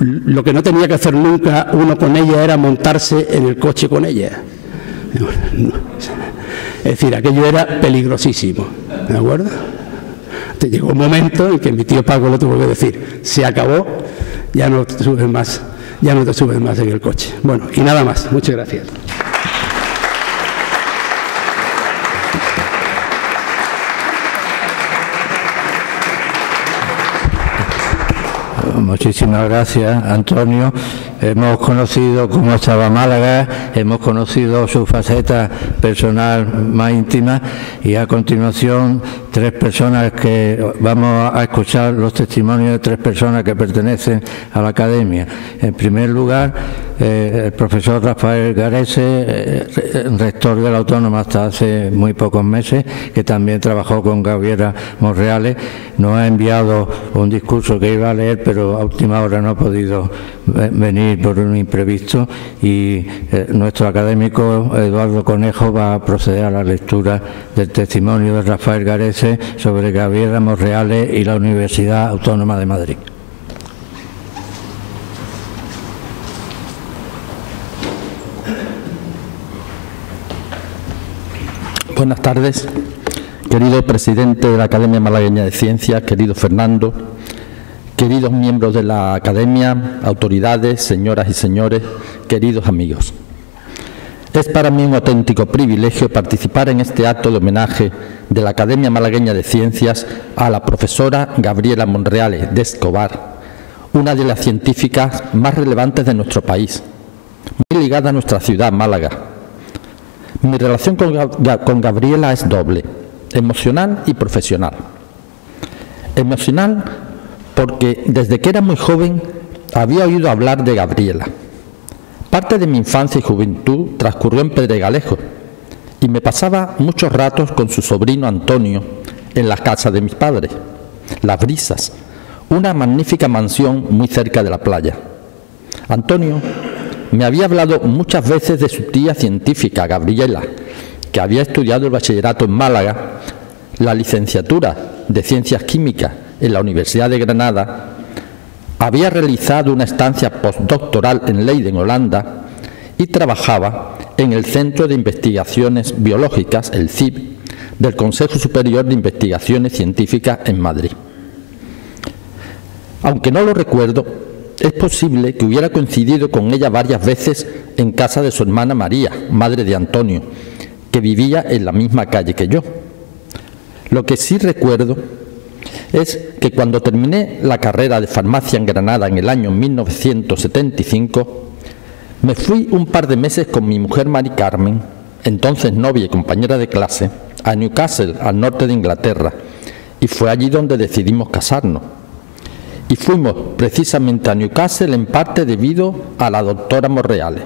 lo que no tenía que hacer nunca uno con ella era montarse en el coche con ella. Es decir, aquello era peligrosísimo, ¿de acuerdo? Te llegó un momento en que mi tío Paco le tuvo que decir: se acabó, ya no te subes más en el coche. Bueno, y nada más. Muchas gracias. Muchísimas gracias, Antonio. Hemos conocido cómo estaba Málaga, hemos conocido su faceta personal más íntima, y a continuación vamos a escuchar los testimonios de 3 personas que pertenecen a la Academia. En primer lugar, el profesor Rafael Garese, rector de la Autónoma hasta hace muy pocos meses, que también trabajó con Gabriela Monreales, nos ha enviado un discurso que iba a leer, pero a última hora no ha podido venir por un imprevisto, y nuestro académico Eduardo Conejo va a proceder a la lectura del testimonio de Rafael Garese sobre Gabriela Monreales y la Universidad Autónoma de Madrid. Buenas tardes, querido presidente de la Academia Malagueña de Ciencias, querido Fernando, queridos miembros de la Academia, autoridades, señoras y señores, queridos amigos. Es para mí un auténtico privilegio participar en este acto de homenaje de la Academia Malagueña de Ciencias a la profesora Gabriela Monreales de Escobar, una de las científicas más relevantes de nuestro país, muy ligada a nuestra ciudad, Málaga. Mi relación con Gabriela es doble, emocional y profesional. Emocional porque desde que era muy joven había oído hablar de Gabriela. Parte de mi infancia y juventud transcurrió en Pedregalejo y me pasaba muchos ratos con su sobrino Antonio en la casa de mis padres, Las Brisas, una magnífica mansión muy cerca de la playa. Antonio me había hablado muchas veces de su tía científica, Gabriela, que había estudiado el bachillerato en Málaga, la licenciatura de Ciencias Químicas en la Universidad de Granada, había realizado una estancia postdoctoral en Leiden, Holanda, y trabajaba en el Centro de Investigaciones Biológicas, el CIB, del Consejo Superior de Investigaciones Científicas en Madrid. Aunque no lo recuerdo, es posible que hubiera coincidido con ella varias veces en casa de su hermana María, madre de Antonio, que vivía en la misma calle que yo. Lo que sí recuerdo es que cuando terminé la carrera de farmacia en Granada en el año 1975, me fui un par de meses con mi mujer Mari Carmen, entonces novia y compañera de clase, a Newcastle, al norte de Inglaterra, y fue allí donde decidimos casarnos. Y fuimos precisamente a Newcastle en parte debido a la doctora Monreales.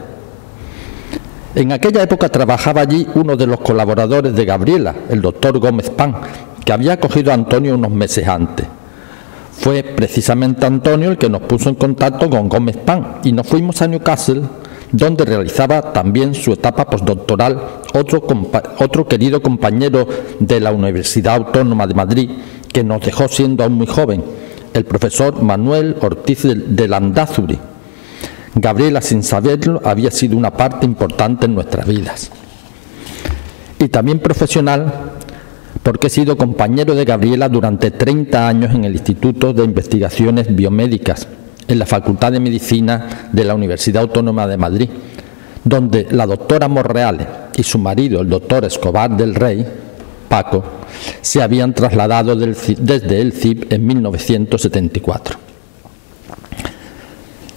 En aquella época trabajaba allí uno de los colaboradores de Gabriela, el doctor Gómez Pan, que había acogido a Antonio unos meses antes. Fue precisamente Antonio el que nos puso en contacto con Gómez Pan y nos fuimos a Newcastle, donde realizaba también su etapa postdoctoral otro querido compañero de la Universidad Autónoma de Madrid, que nos dejó siendo aún muy joven, el profesor Manuel Ortiz de Landázuri. Gabriela, sin saberlo, había sido una parte importante en nuestras vidas. Y también profesional, porque he sido compañero de Gabriela durante 30 años en el Instituto de Investigaciones Biomédicas, en la Facultad de Medicina de la Universidad Autónoma de Madrid, donde la doctora Monreales y su marido, el doctor Escobar del Rey, Paco, se habían trasladado desde el CIB en 1974.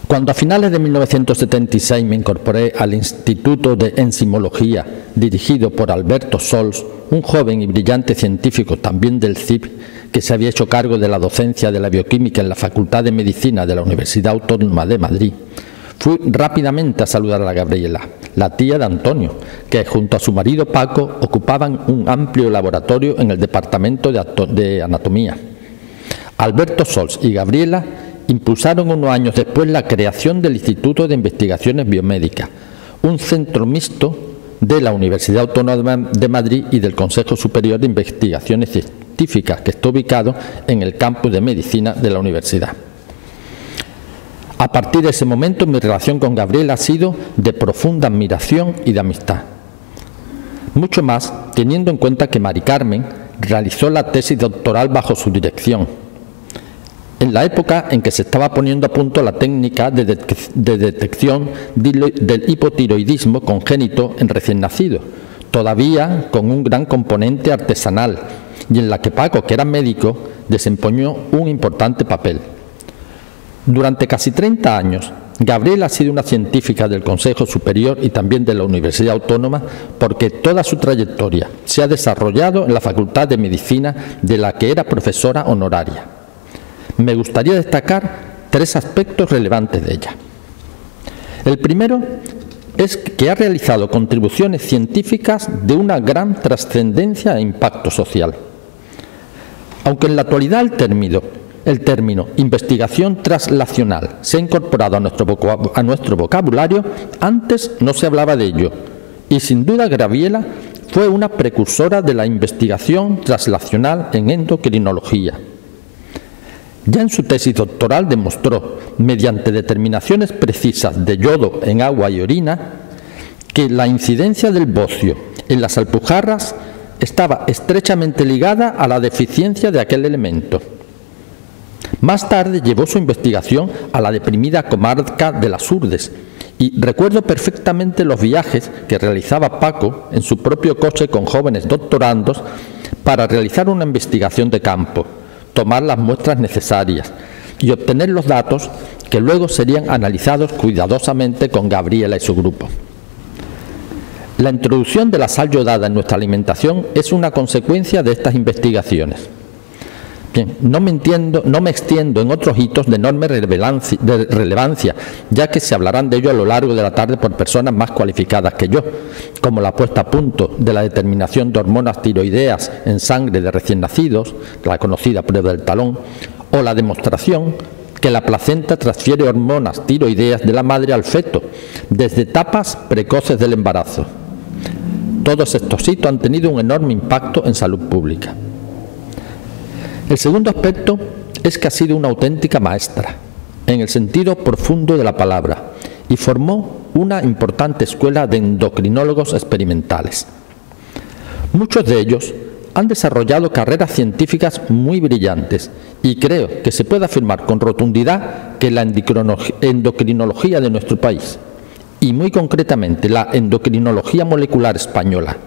Cuando a finales de 1976 me incorporé al Instituto de Enzimología, dirigido por Alberto Sols, un joven y brillante científico también del CIB, que se había hecho cargo de la docencia de la bioquímica en la Facultad de Medicina de la Universidad Autónoma de Madrid, fui rápidamente a saludar a Gabriela, la tía de Antonio, que junto a su marido Paco ocupaban un amplio laboratorio en el Departamento de Anatomía. Alberto Sols y Gabriela impulsaron unos años después la creación del Instituto de Investigaciones Biomédicas, un centro mixto de la Universidad Autónoma de Madrid y del Consejo Superior de Investigaciones científica que está ubicado en el campus de medicina de la universidad. A partir de ese momento mi relación con Gabriela ha sido de profunda admiración y de amistad. Mucho más teniendo en cuenta que Mari Carmen realizó la tesis doctoral bajo su dirección, en la época en que se estaba poniendo a punto la técnica de detección del hipotiroidismo congénito en recién nacido, todavía con un gran componente artesanal, y en la que Paco, que era médico, desempeñó un importante papel. Durante casi 30 años, Gabriela ha sido una científica del Consejo Superior y también de la Universidad Autónoma, porque toda su trayectoria se ha desarrollado en la Facultad de Medicina, de la que era profesora honoraria. Me gustaría destacar 3 aspectos relevantes de ella. El primero es que ha realizado contribuciones científicas de una gran trascendencia e impacto social. Aunque en la actualidad el término investigación translacional se ha incorporado a nuestro vocabulario, antes no se hablaba de ello, y sin duda Gabriela fue una precursora de la investigación translacional en endocrinología. Ya en su tesis doctoral demostró, mediante determinaciones precisas de yodo en agua y orina, que la incidencia del bocio en las alpujarras estaba estrechamente ligada a la deficiencia de aquel elemento. Más tarde llevó su investigación a la deprimida comarca de las Urdes, y recuerdo perfectamente los viajes que realizaba Paco en su propio coche con jóvenes doctorandos para realizar una investigación de campo, tomar las muestras necesarias y obtener los datos que luego serían analizados cuidadosamente con Gabriela y su grupo. La introducción de la sal yodada en nuestra alimentación es una consecuencia de estas investigaciones. Bien, no me extiendo en otros hitos de enorme relevancia, ya que se hablarán de ello a lo largo de la tarde por personas más cualificadas que yo, como la puesta a punto de la determinación de hormonas tiroideas en sangre de recién nacidos, la conocida prueba del talón, o la demostración que la placenta transfiere hormonas tiroideas de la madre al feto desde etapas precoces del embarazo. Todos estos hitos han tenido un enorme impacto en salud pública. El segundo aspecto es que ha sido una auténtica maestra, en el sentido profundo de la palabra, y formó una importante escuela de endocrinólogos experimentales. Muchos de ellos han desarrollado carreras científicas muy brillantes, y creo que se puede afirmar con rotundidad que la endocrinología de nuestro país, y muy concretamente la endocrinología molecular española,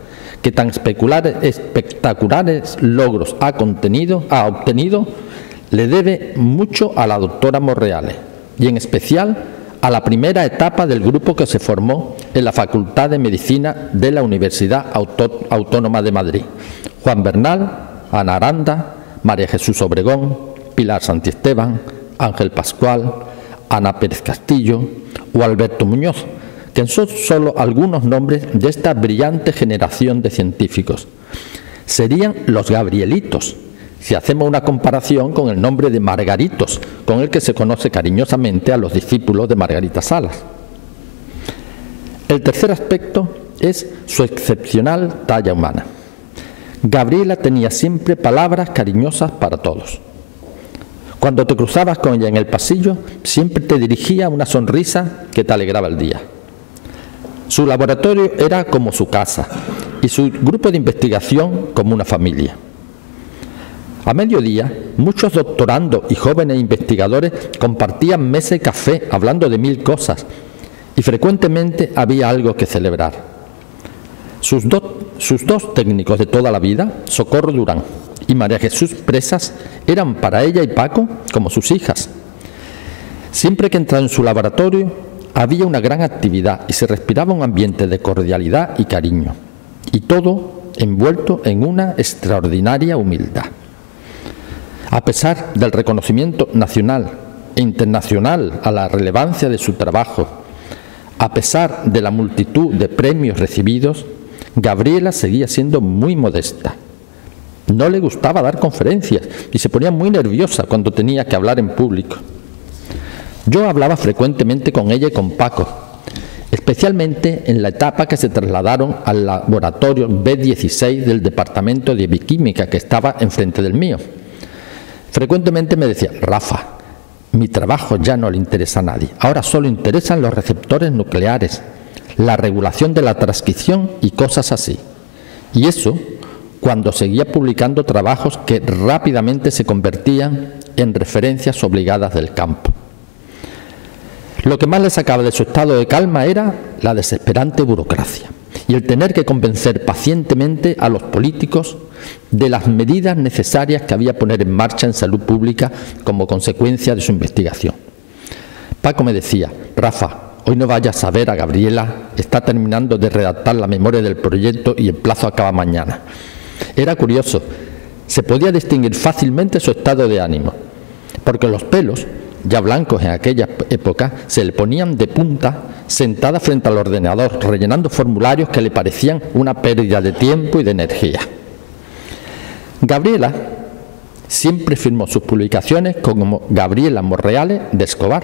que tan espectaculares logros ha obtenido, le debe mucho a la doctora Morreale, y en especial a la primera etapa del grupo que se formó en la Facultad de Medicina de la Universidad Autónoma de Madrid: Juan Bernal, Ana Aranda, María Jesús Obregón, Pilar Santiesteban, Ángel Pascual, Ana Pérez Castillo o Alberto Muñoz, que son solo algunos nombres de esta brillante generación de científicos. Serían los Gabrielitos, si hacemos una comparación con el nombre de Margaritos, con el que se conoce cariñosamente a los discípulos de Margarita Salas. El tercer aspecto es su excepcional talla humana. Gabriela tenía siempre palabras cariñosas para todos. Cuando te cruzabas con ella en el pasillo, siempre te dirigía una sonrisa que te alegraba el día. Su laboratorio era como su casa y su grupo de investigación como una familia. A mediodía, muchos doctorandos y jóvenes investigadores compartían mesa y café hablando de 1000 cosas, y frecuentemente había algo que celebrar. Sus dos técnicos de toda la vida, Socorro Durán y María Jesús Presas, eran para ella y Paco como sus hijas. Siempre que entraba en su laboratorio, había una gran actividad y se respiraba un ambiente de cordialidad y cariño, y todo envuelto en una extraordinaria humildad. A pesar del reconocimiento nacional e internacional a la relevancia de su trabajo, a pesar de la multitud de premios recibidos, Gabriela seguía siendo muy modesta. No le gustaba dar conferencias y se ponía muy nerviosa cuando tenía que hablar en público. Yo hablaba frecuentemente con ella y con Paco, especialmente en la etapa que se trasladaron al laboratorio B16 del Departamento de Bioquímica, que estaba enfrente del mío. Frecuentemente me decía: Rafa, mi trabajo ya no le interesa a nadie, ahora solo interesan los receptores nucleares, la regulación de la transcripción y cosas así. Y eso cuando seguía publicando trabajos que rápidamente se convertían en referencias obligadas del campo. Lo que más le sacaba de su estado de calma era la desesperante burocracia y el tener que convencer pacientemente a los políticos de las medidas necesarias que había que poner en marcha en salud pública como consecuencia de su investigación. Paco me decía: Rafa, hoy no vayas a ver a Gabriela, está terminando de redactar la memoria del proyecto y el plazo acaba mañana. Era curioso, se podía distinguir fácilmente su estado de ánimo, porque los pelos, ya blancos en aquella época, se le ponían de punta sentada frente al ordenador, rellenando formularios que le parecían una pérdida de tiempo y de energía. Gabriela siempre firmó sus publicaciones como Gabriela Morreale de Escobar,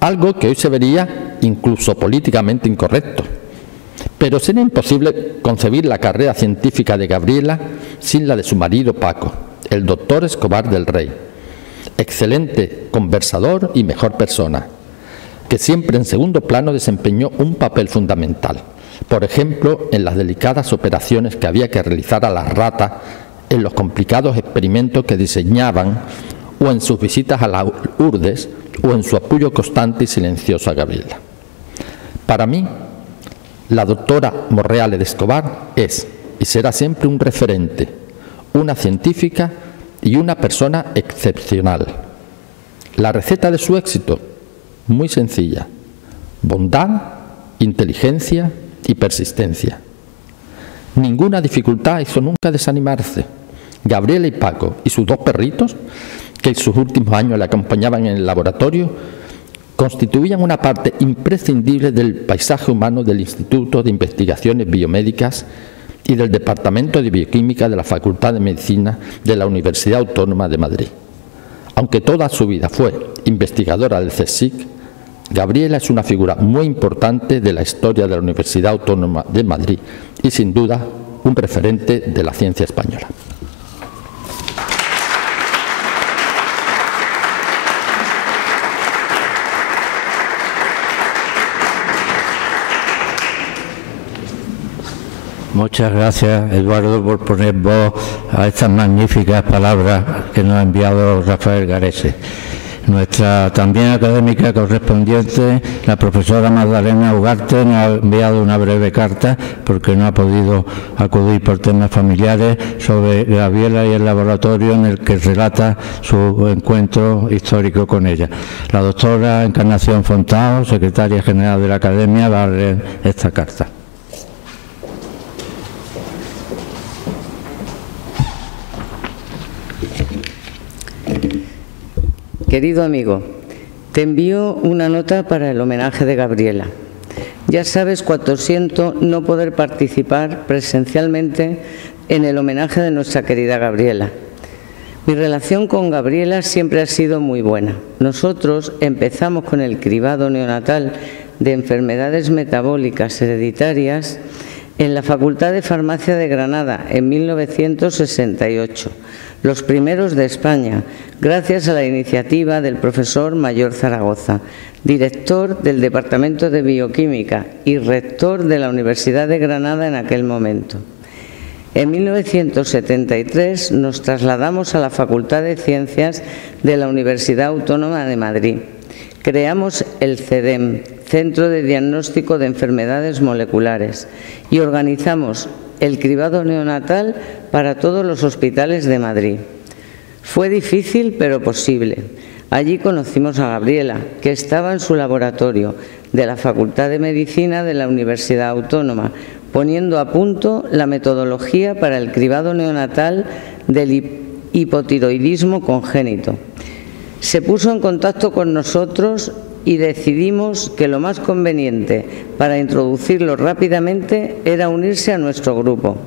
algo que hoy se vería incluso políticamente incorrecto. Pero sería imposible concebir la carrera científica de Gabriela sin la de su marido Paco, el doctor Escobar del Rey, excelente conversador y mejor persona, que siempre en segundo plano desempeñó un papel fundamental, por ejemplo, en las delicadas operaciones que había que realizar a las ratas, en los complicados experimentos que diseñaban, o en sus visitas a las Urdes, o en su apoyo constante y silencioso a Gabriela. Para mí, la doctora Morreale de Escobar es y será siempre un referente, una científica y una persona excepcional. La receta de su éxito, muy sencilla: bondad, inteligencia y persistencia. Ninguna dificultad hizo nunca desanimarse. Gabriela y Paco y sus dos perritos, que en sus últimos años le acompañaban en el laboratorio, constituían una parte imprescindible del paisaje humano del Instituto de Investigaciones Biomédicas y del Departamento de Bioquímica de la Facultad de Medicina de la Universidad Autónoma de Madrid. Aunque toda su vida fue investigadora del CSIC, Gabriela es una figura muy importante de la historia de la Universidad Autónoma de Madrid y, sin duda, un referente de la ciencia española. Muchas gracias, Eduardo, por poner voz a estas magníficas palabras que nos ha enviado Rafael Garese. Nuestra también académica correspondiente, la profesora Magdalena Ugarte, nos ha enviado una breve carta porque no ha podido acudir por temas familiares sobre Gabriela y el laboratorio, en el que relata su encuentro histórico con ella. La doctora Encarnación Fontao, secretaria general de la Academia, va a leer esta carta. Querido amigo, te envío una nota para el homenaje de Gabriela. Ya sabes cuánto siento no poder participar presencialmente en el homenaje de nuestra querida Gabriela. Mi relación con Gabriela siempre ha sido muy buena. Nosotros empezamos con el cribado neonatal de enfermedades metabólicas hereditarias en la Facultad de Farmacia de Granada en 1968. Los primeros de España, gracias a la iniciativa del profesor Mayor Zaragoza, director del Departamento de Bioquímica y rector de la Universidad de Granada en aquel momento. En 1973 nos trasladamos a la Facultad de Ciencias de la Universidad Autónoma de Madrid. Creamos el CEDEM, Centro de Diagnóstico de Enfermedades Moleculares, y organizamos el cribado neonatal para todos los hospitales de Madrid. Fue difícil, pero posible. Allí conocimos a Gabriela, que estaba en su laboratorio de la Facultad de Medicina de la Universidad Autónoma, poniendo a punto la metodología para el cribado neonatal del hipotiroidismo congénito. Se puso en contacto con nosotros y decidimos que lo más conveniente para introducirlo rápidamente era unirse a nuestro grupo.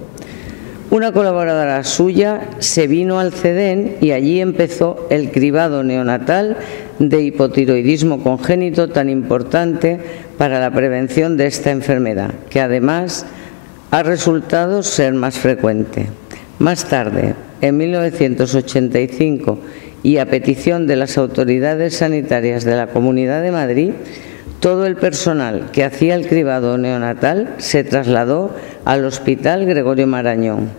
Una colaboradora suya se vino al CEDEN y allí empezó el cribado neonatal de hipotiroidismo congénito tan importante para la prevención de esta enfermedad, que además ha resultado ser más frecuente. Más tarde, en 1985, y a petición de las autoridades sanitarias de la Comunidad de Madrid, todo el personal que hacía el cribado neonatal se trasladó al Hospital Gregorio Marañón,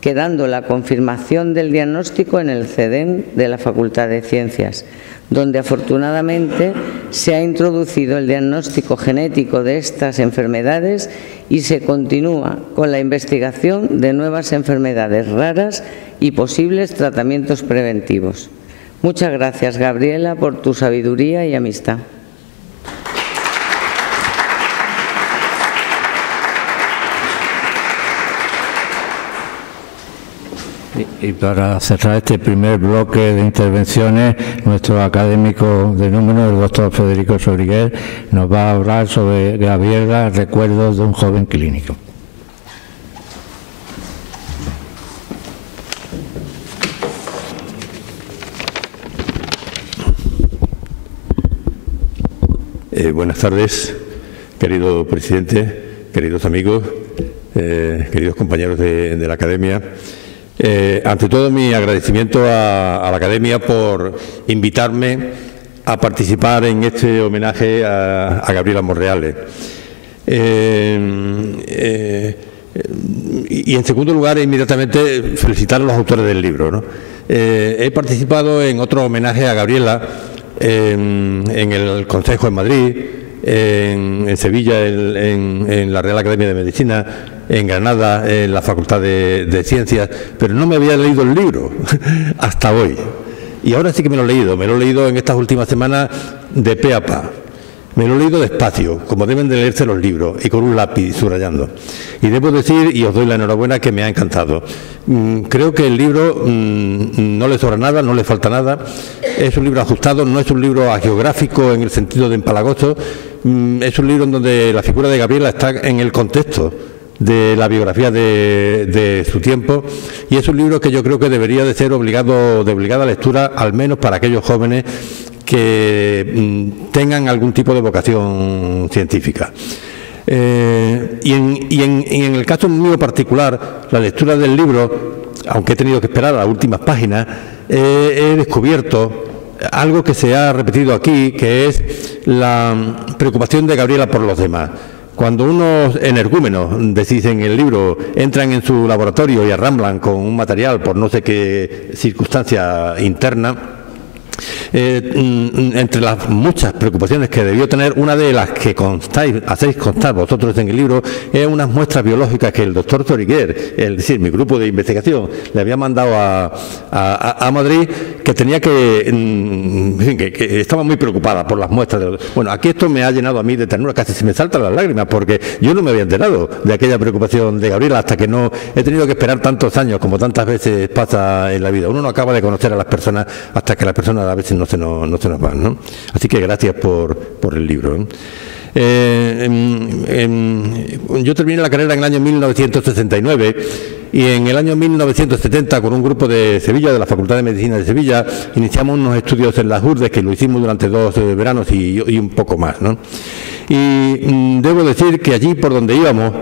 quedando la confirmación del diagnóstico en el CEDEN de la Facultad de Ciencias, donde afortunadamente se ha introducido el diagnóstico genético de estas enfermedades y se continúa con la investigación de nuevas enfermedades raras y posibles tratamientos preventivos. Muchas gracias, Gabriela, por tu sabiduría y amistad. Y para cerrar este primer bloque de intervenciones, nuestro académico de número, el doctor Federico Soriguer, nos va a hablar sobre Gabriela, recuerdos de un joven clínico. Buenas tardes, querido presidente, queridos amigos, queridos compañeros de la Academia. Ante todo, mi agradecimiento a la Academia por invitarme a participar en este homenaje a Gabriela Monreale. Y en segundo lugar, inmediatamente felicitar a los autores del libro, ¿no? He participado en otro homenaje a Gabriela en el Consejo en Madrid, en Sevilla, en la Real Academia de Medicina, en Granada, en la Facultad de Ciencias, pero no me había leído el libro hasta hoy. Y ahora sí que me lo he leído en estas últimas semanas de pe a pa. Me lo he leído despacio, como deben de leerse los libros, y con un lápiz subrayando. Y debo decir, y os doy la enhorabuena, que me ha encantado. Creo que el libro no le sobra nada, no le falta nada. Es un libro ajustado, no es un libro hagiográfico en el sentido de empalagoso. Es un libro en donde la figura de Gabriela está en el contexto de la biografía de su tiempo, y es un libro que yo creo que debería de ser de obligada lectura, al menos para aquellos jóvenes que tengan algún tipo de vocación científica. Y en el caso mío particular, la lectura del libro, aunque he tenido que esperar a las últimas páginas, he descubierto algo que se ha repetido aquí, que es la preocupación de Gabriela por los demás. Cuando unos energúmenos, decís en el libro, entran en su laboratorio y arramblan con un material por no sé qué circunstancia interna, entre las muchas preocupaciones que debió tener, una de las que hacéis constar vosotros en el libro, es unas muestras biológicas que el doctor Soriguer, es decir, mi grupo de investigación, le había mandado a Madrid, que tenía que estaba muy preocupada por las muestras. Bueno, aquí esto me ha llenado a mí de ternura, casi se me saltan las lágrimas, porque yo no me había enterado de aquella preocupación de Gabriela hasta que no he tenido que esperar tantos años, como tantas veces pasa en la vida. Uno no acaba de conocer a las personas hasta que las personas a veces no se nos van, ¿no? Así que gracias por el libro. Yo terminé la carrera en el año 1969 y en el año 1970, con un grupo de Sevilla, de la Facultad de Medicina de Sevilla, iniciamos unos estudios en las Urdes que lo hicimos durante 2 veranos y un poco más, ¿no? Y debo decir que allí por donde íbamos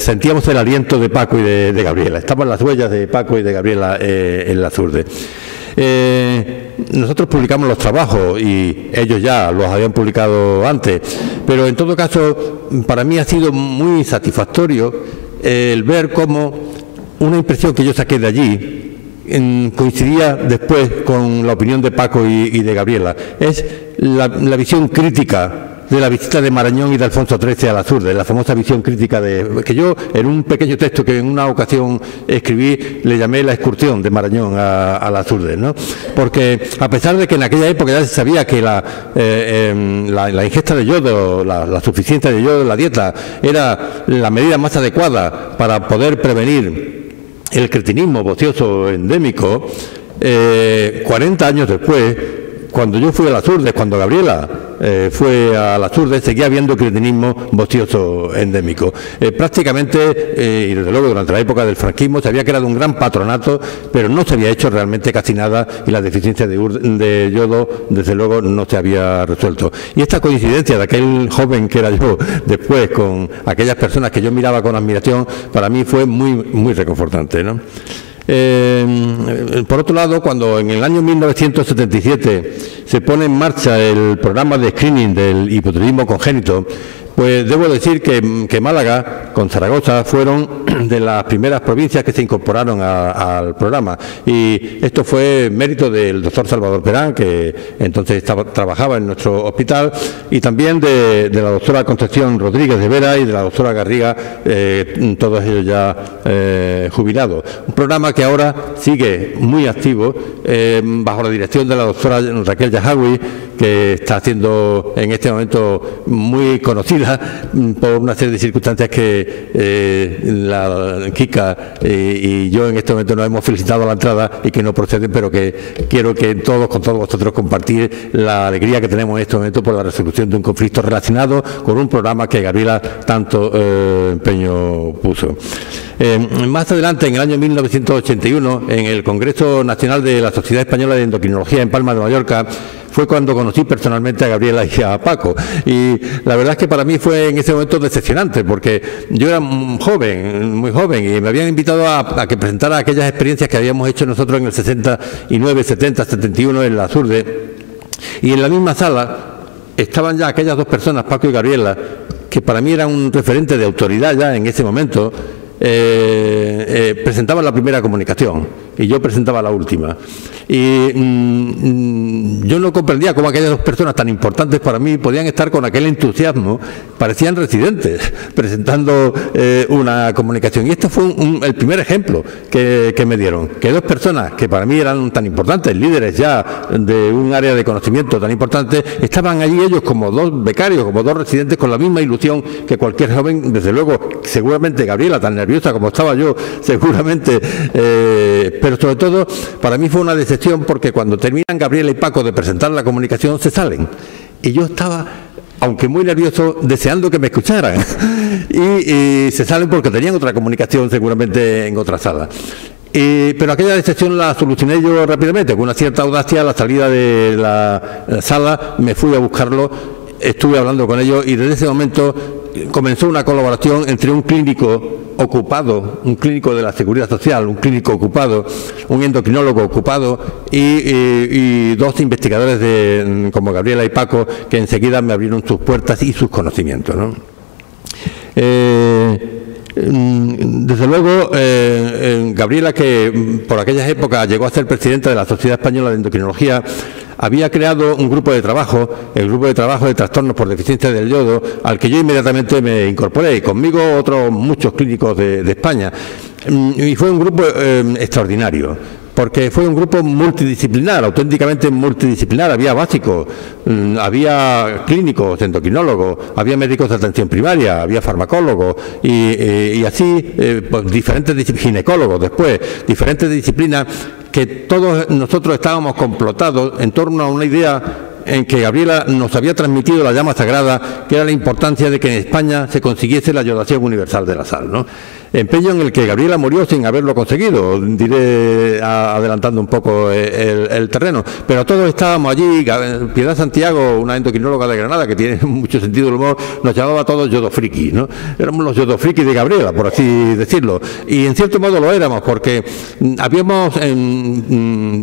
sentíamos el aliento de Paco y de Gabriela. Estaban las huellas de Paco y de Gabriela en las Urdes. Nosotros publicamos los trabajos y ellos ya los habían publicado antes, pero en todo caso para mí ha sido muy satisfactorio el ver cómo una impresión que yo saqué de allí coincidía después con la opinión de Paco y de Gabriela. Es la visión crítica de la visita de Marañón y de Alfonso XIII a las Urdes, la famosa visión crítica que yo, en un pequeño texto que en una ocasión escribí, le llamé la excursión de Marañón a las Urdes, ¿no? Porque a pesar de que en aquella época ya se sabía que la ingesta de yodo, la suficiencia de yodo en la dieta era la medida más adecuada para poder prevenir el cretinismo vocioso endémico, 40 años después cuando yo fui a las Urdes, cuando Gabriela fue a las Urdes, seguía habiendo cretinismo bostioso endémico. Prácticamente, y desde luego durante la época del franquismo, se había creado un gran patronato, pero no se había hecho realmente casi nada y la deficiencia de yodo, desde luego, no se había resuelto. Y esta coincidencia de aquel joven que era yo después con aquellas personas que yo miraba con admiración, para mí fue muy reconfortante, ¿no? Por otro lado, cuando en el año 1977 se pone en marcha el programa de screening del hipotiroidismo congénito, pues debo decir que Málaga con Zaragoza fueron de las primeras provincias que se incorporaron al programa, y esto fue mérito del doctor Salvador Perán, que entonces trabajaba en nuestro hospital, y también de la doctora Concepción Rodríguez de Vera y de la doctora Garriga, todos ellos ya jubilados. Un programa que ahora sigue muy activo bajo la dirección de la doctora Raquel Yahawi, que está haciendo en este momento muy conocida por una serie de circunstancias que la Kika y yo en este momento nos hemos felicitado a la entrada y que no proceden, pero que quiero que con todos vosotros compartir la alegría que tenemos en este momento por la resolución de un conflicto relacionado con un programa que Gabriela tanto empeño puso. Más adelante, en el año 1981, en el Congreso Nacional de la Sociedad Española de Endocrinología en Palma de Mallorca, fue cuando conocí personalmente a Gabriela y a Paco, y la verdad es que para mí fue en ese momento decepcionante, porque yo era muy joven, y me habían invitado a que presentara aquellas experiencias que habíamos hecho nosotros en el 69, 70, 71 en la Surde, y en la misma sala estaban ya aquellas dos personas, Paco y Gabriela, que para mí eran un referente de autoridad ya en ese momento. Presentaban la primera comunicación y yo presentaba la última, y yo no comprendía cómo aquellas dos personas tan importantes para mí podían estar con aquel entusiasmo, parecían residentes presentando una comunicación, y este fue el primer ejemplo que me dieron, que dos personas que para mí eran tan importantes, líderes ya de un área de conocimiento tan importante, estaban allí ellos como dos becarios, como dos residentes, con la misma ilusión que cualquier joven. Desde luego, seguramente Gabriela, tan nerviosa como estaba yo, seguramente, pero sobre todo para mí fue una decepción, porque cuando terminan Gabriela y Paco de presentar la comunicación se salen, y yo estaba, aunque muy nervioso, deseando que me escucharan y se salen porque tenían otra comunicación seguramente en otra sala. Pero aquella decepción la solucioné yo rápidamente, con una cierta audacia. A la salida de la sala me fui a buscarlo, estuve hablando con ellos, y desde ese momento comenzó una colaboración entre un clínico ocupado, un clínico de la Seguridad Social, un clínico ocupado, un endocrinólogo ocupado y dos investigadores como Gabriela y Paco, que enseguida me abrieron sus puertas y sus conocimientos, ¿no? Desde luego, Gabriela, que por aquellas épocas llegó a ser presidenta de la Sociedad Española de Endocrinología, había creado un grupo de trabajo, el grupo de trabajo de trastornos por deficiencia del yodo, al que yo inmediatamente me incorporé, y conmigo otros muchos clínicos de España. Y fue un grupo extraordinario, porque fue un grupo multidisciplinar, auténticamente multidisciplinar. Había básicos, había clínicos, endocrinólogos, había médicos de atención primaria, había farmacólogos y así pues, diferentes ginecólogos después, diferentes disciplinas, que todos nosotros estábamos complotados en torno a una idea en que Gabriela nos había transmitido la llama sagrada, que era la importancia de que en España se consiguiese la yodación universal de la sal, ¿no? Empeño en el que Gabriela murió sin haberlo conseguido, diré adelantando un poco el terreno, pero todos estábamos allí. Piedad Santiago, una endocrinóloga de Granada que tiene mucho sentido del humor, nos llamaba a todos yodofrikis, ¿no? Éramos los yodofrikis de Gabriela, por así decirlo, y en cierto modo lo éramos, porque habíamos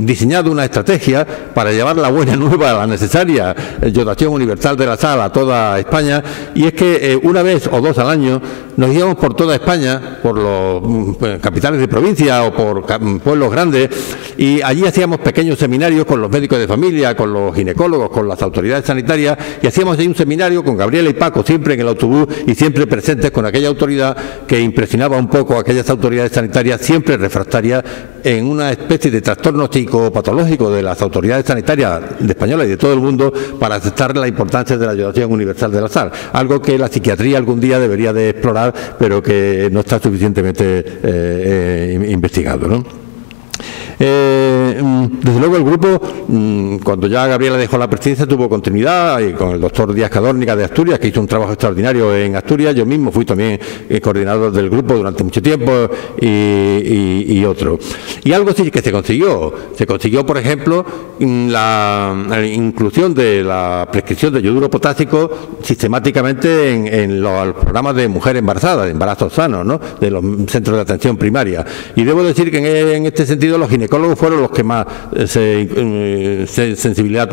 diseñado una estrategia para llevar la buena nueva, la necesaria yodación universal de la sal a toda España, y es que una vez o dos al año nos íbamos por toda España, por los capitales de provincia o por pueblos grandes, y allí hacíamos pequeños seminarios con los médicos de familia, con los ginecólogos, con las autoridades sanitarias, y hacíamos ahí un seminario con Gabriela y Paco, siempre en el autobús y siempre presentes con aquella autoridad que impresionaba un poco a aquellas autoridades sanitarias, siempre refractarias en una especie de trastorno psicopatológico de las autoridades sanitarias de españolas y de todo el mundo, para aceptar la importancia de la yodación universal de la sal, algo que la psiquiatría algún día debería de explorar, pero que no está suficientemente investigado, ¿no? Desde luego el grupo cuando ya Gabriela dejó la presidencia, tuvo continuidad y con el doctor Díaz Cadórnica de Asturias, que hizo un trabajo extraordinario en Asturias. Yo mismo fui también coordinador del grupo durante mucho tiempo y otro. Y algo sí que se consiguió. Se consiguió, por ejemplo, la inclusión de la prescripción de yoduro potásico sistemáticamente en los programas de mujer embarazada, de embarazos sanos, ¿no?, de los centros de atención primaria. Y debo decir que en este sentido los ginecólogos fueron los que más sensibilidad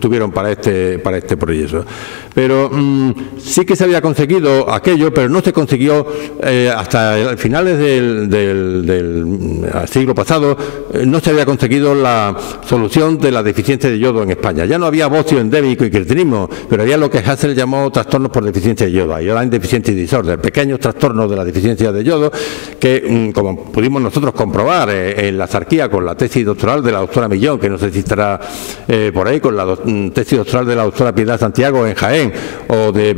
tuvieron para este proyecto. Pero sí que se había conseguido aquello, pero no se consiguió hasta finales del siglo pasado, no se había conseguido la solución de la deficiencia de yodo en España. Ya no había bocio endémico y cretinismo, pero había lo que Hassel llamó trastornos por deficiencia de yodo, Iodine Deficiency Disorder, pequeños trastornos de la deficiencia de yodo que, como pudimos nosotros comprobar en la Sarquía con la tesis doctoral de la doctora Millón, que no sé si estará por ahí, con la tesis doctoral de la doctora Piedad Santiago en Jaén, o de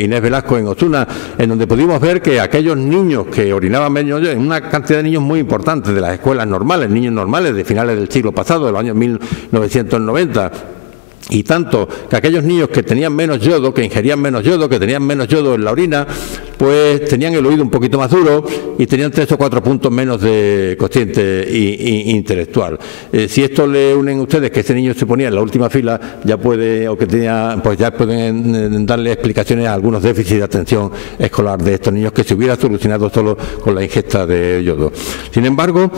Inés Velasco en Osuna, en donde pudimos ver que aquellos niños que orinaban menos, en una cantidad de niños muy importante de las escuelas normales, niños normales de finales del siglo pasado, de los años 1990, y tanto que aquellos niños que tenían menos yodo, que ingerían menos yodo, que tenían menos yodo en la orina, pues tenían el oído un poquito más duro y tenían 3 o 4 puntos menos de cociente intelectual. Si esto le unen ustedes que ese niño se ponía en la última fila, ya puede, o que tenía, pues ya pueden darle explicaciones a algunos déficits de atención escolar de estos niños que se hubiera solucionado solo con la ingesta de yodo. Sin embargo,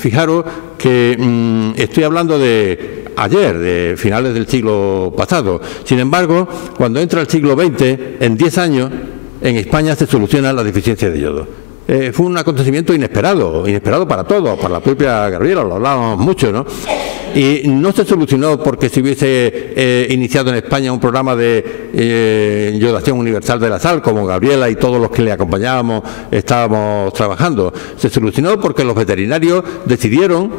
fijaros que estoy hablando de ayer, de finales del siglo pasado. Sin embargo, cuando entra el siglo XX, en 10 años, en España se soluciona la deficiencia de yodo. Fue un acontecimiento inesperado para todos, para la propia Gabriela, lo hablábamos mucho, ¿no? Y no se solucionó porque se hubiese iniciado en España un programa de yodación universal de la sal, como Gabriela y todos los que le acompañábamos estábamos trabajando. Se solucionó porque los veterinarios decidieron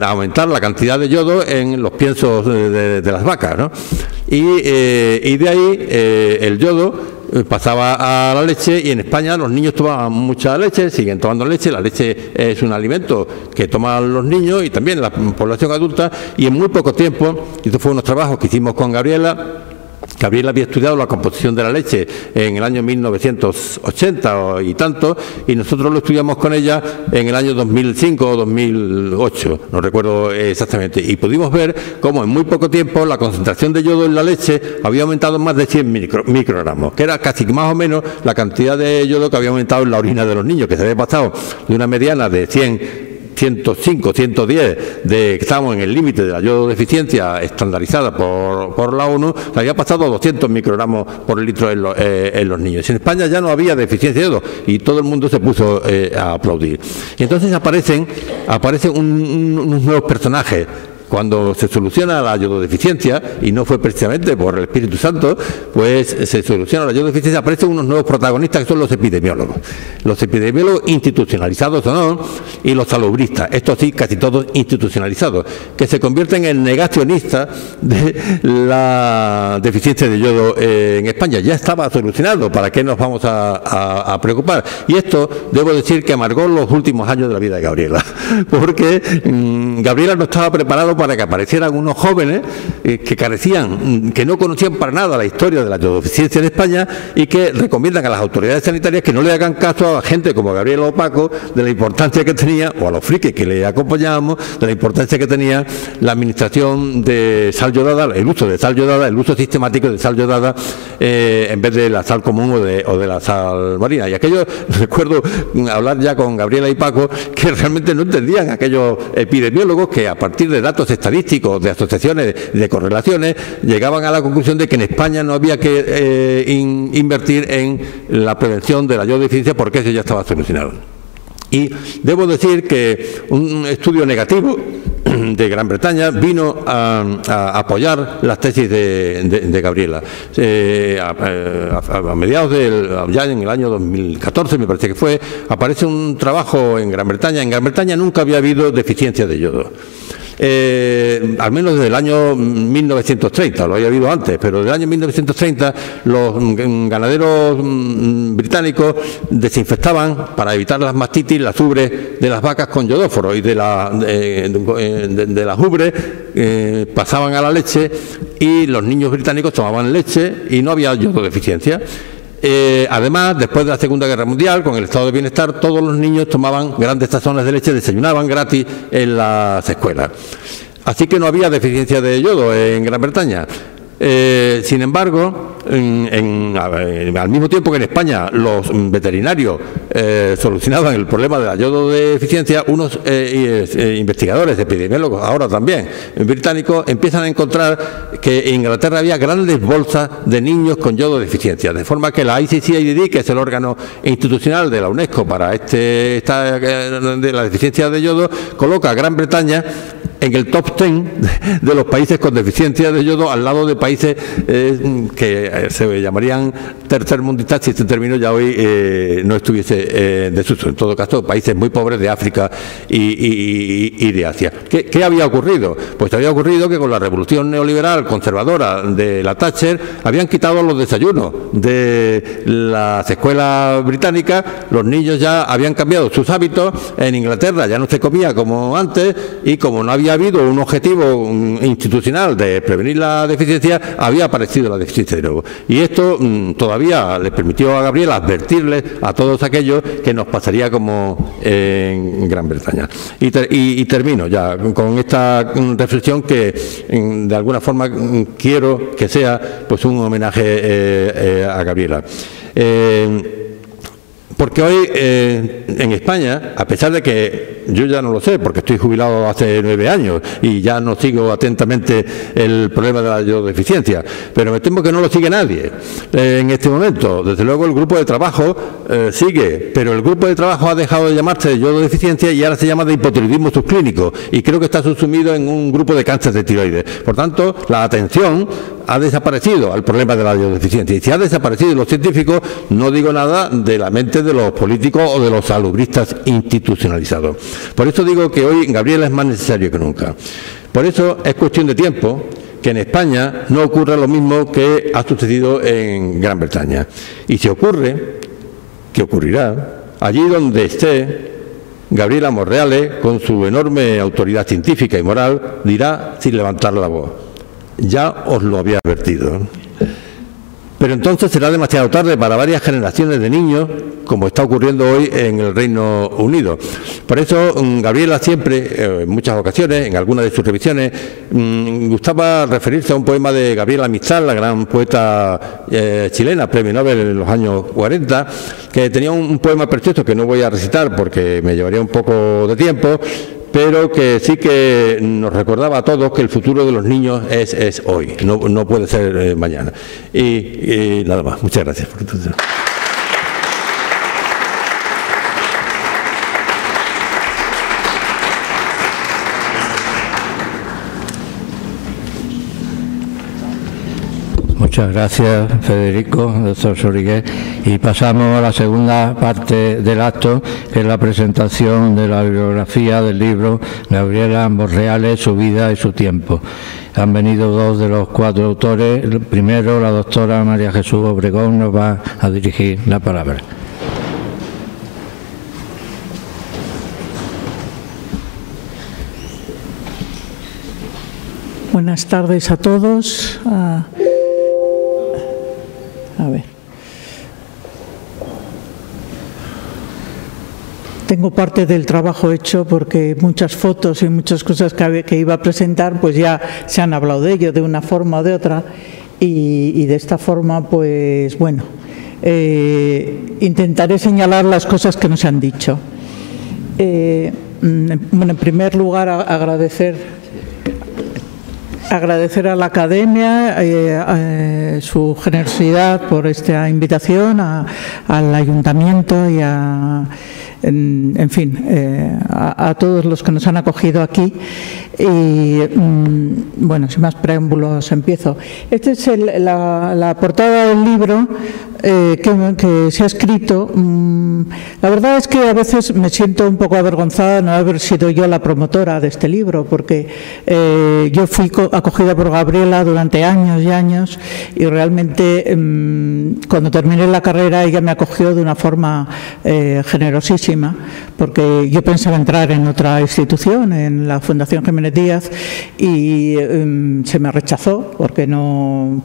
aumentar la cantidad de yodo en los piensos de las vacas, ¿no? Y de ahí el yodo pasaba a la leche, y en España los niños tomaban mucha leche, siguen tomando leche. La leche es un alimento que toman los niños y también la población adulta, y en muy poco tiempo, y estos fueron unos trabajos que hicimos con Gabriela. Gabriela había estudiado la composición de la leche en el año 1980 y tanto, y nosotros lo estudiamos con ella en el año 2005 o 2008, no recuerdo exactamente, y pudimos ver cómo en muy poco tiempo la concentración de yodo en la leche había aumentado más de 100 microgramos, que era casi más o menos la cantidad de yodo que había aumentado en la orina de los niños, que se había pasado de una mediana de 105, 110, que estábamos en el límite de la yododeficiencia estandarizada por la ONU, se había pasado a 200 microgramos por litro en los niños. En España ya no había deficiencia de yodo y todo el mundo se puso a aplaudir. Y entonces aparecen unos nuevos personajes. Cuando se soluciona la yododeficiencia, y no fue precisamente por el Espíritu Santo, pues se soluciona la yododeficiencia, aparecen unos nuevos protagonistas que son los epidemiólogos. Los epidemiólogos institucionalizados o no, y los salubristas, estos sí, casi todos institucionalizados, que se convierten en negacionistas de la deficiencia de yodo en España. Ya estaba solucionado, ¿para qué nos vamos a preocupar? Y esto, debo decir que amargó los últimos años de la vida de Gabriela, porque Gabriela no estaba preparado para que aparecieran unos jóvenes que carecían, que no conocían para nada la historia de la yododeficiencia en España, y que recomiendan a las autoridades sanitarias que no le hagan caso a gente como Gabriela o Paco de la importancia que tenía, o a los frikis que le acompañábamos, de la importancia que tenía la administración de sal yodada, el uso de sal yodada, el uso sistemático de sal yodada en vez de la sal común o de la sal marina. Y aquello, recuerdo hablar ya con Gabriela y Paco, que realmente no entendían aquellos epidemiólogos que, a partir de datos estadísticos, de asociaciones, de correlaciones, llegaban a la conclusión de que en España no había que invertir en la prevención de la yododeficiencia porque eso ya estaba solucionado. Y debo decir que un estudio negativo de Gran Bretaña vino a apoyar las tesis de Gabriela. A mediados ya en el año 2014, me parece que fue, aparece un trabajo en Gran Bretaña. En Gran Bretaña nunca había habido deficiencia de yodo. Al menos desde el año 1930, lo había habido antes, pero desde el año 1930 los ganaderos británicos desinfectaban para evitar las mastitis las ubres de las vacas con yodóforo y de las ubres pasaban a la leche y los niños británicos tomaban leche y no había yododeficiencia. Además, después de la Segunda Guerra Mundial, con el estado de bienestar, todos los niños tomaban grandes tazones de leche, desayunaban gratis en las escuelas. Así que no había deficiencia de yodo en Gran Bretaña. Sin embargo, al mismo tiempo que en España los veterinarios solucionaban el problema de la yododeficiencia, unos investigadores, epidemiólogos, ahora también británicos, empiezan a encontrar que en Inglaterra había grandes bolsas de niños con yododeficiencia, de forma que la ICCID, que es el órgano institucional de la UNESCO para de la deficiencia de yodo, coloca a Gran Bretaña en el top 10 de los países con deficiencia de yodo, al lado de países que se llamarían tercermundistas si este término ya hoy no estuviese desuso. En todo caso, países muy pobres de África y de Asia. ¿Qué había ocurrido? Pues había ocurrido que con la revolución neoliberal conservadora de la Thatcher habían quitado los desayunos de las escuelas británicas, los niños ya habían cambiado sus hábitos, en Inglaterra ya no se comía como antes y como no había habido un objetivo institucional de prevenir la deficiencia, había aparecido la deficiencia de nuevo. Y esto todavía les permitió a Gabriela advertirles a todos aquellos que nos pasaría como en Gran Bretaña. Y termino ya con esta reflexión que de alguna forma quiero que sea pues un homenaje a Gabriela. Porque hoy en España, a pesar de que yo ya no lo sé, porque estoy jubilado hace 9 años y ya no sigo atentamente el problema de la yododeficiencia, pero me temo que no lo sigue nadie en este momento. Desde luego el grupo de trabajo sigue, pero el grupo de trabajo ha dejado de llamarse de yododeficiencia y ahora se llama de hipotiroidismo subclínico y creo que está subsumido en un grupo de cáncer de tiroides. Por tanto, la atención ha desaparecido al problema de la yododeficiencia. Y si ha desaparecido los científicos, no digo nada de la mente de los políticos o de los salubristas institucionalizados. Por eso digo que hoy Gabriela es más necesario que nunca. Por eso es cuestión de tiempo que en España no ocurra lo mismo que ha sucedido en Gran Bretaña. Y si ocurre, que ocurrirá, allí donde esté, Gabriela Morreale, con su enorme autoridad científica y moral, dirá sin levantar la voz: ya os lo había advertido. Pero entonces será demasiado tarde para varias generaciones de niños, como está ocurriendo hoy en el Reino Unido. Por eso Gabriela siempre, en muchas ocasiones, en algunas de sus revisiones, gustaba referirse a un poema de Gabriela Mistral, la gran poeta chilena, premio Nobel en los años 40, que tenía un poema precioso que no voy a recitar porque me llevaría un poco de tiempo, pero que sí que nos recordaba a todos que el futuro de los niños es hoy, no puede ser mañana. Y nada más. Muchas gracias por tu atención. Muchas gracias, Federico, doctor Sorigué. Y pasamos a la segunda parte del acto, que es la presentación de la bibliografía del libro Gabriela Morreale, su vida y su tiempo. Han venido 2 de los 4 autores. El primero, la doctora María Jesús Obregón, nos va a dirigir la palabra. Buenas tardes a todos. A ver. Tengo parte del trabajo hecho porque muchas fotos y muchas cosas que iba a presentar pues ya se han hablado de ello de una forma o de otra y de esta forma pues bueno, intentaré señalar las cosas que no se han dicho. Bueno, en primer lugar agradecer a la Academia su generosidad por esta invitación, al Ayuntamiento y a en fin, a todos los que nos han acogido aquí. Y bueno, sin más preámbulos empiezo. Esta es la portada del libro que se ha escrito. La verdad es que a veces me siento un poco avergonzada de no haber sido yo la promotora de este libro, porque yo fui acogida por Gabriela durante años y años, y realmente cuando terminé la carrera ella me acogió de una forma generosísima, porque yo pensaba entrar en otra institución, en la Fundación Jiménez Díaz, y se me rechazó porque no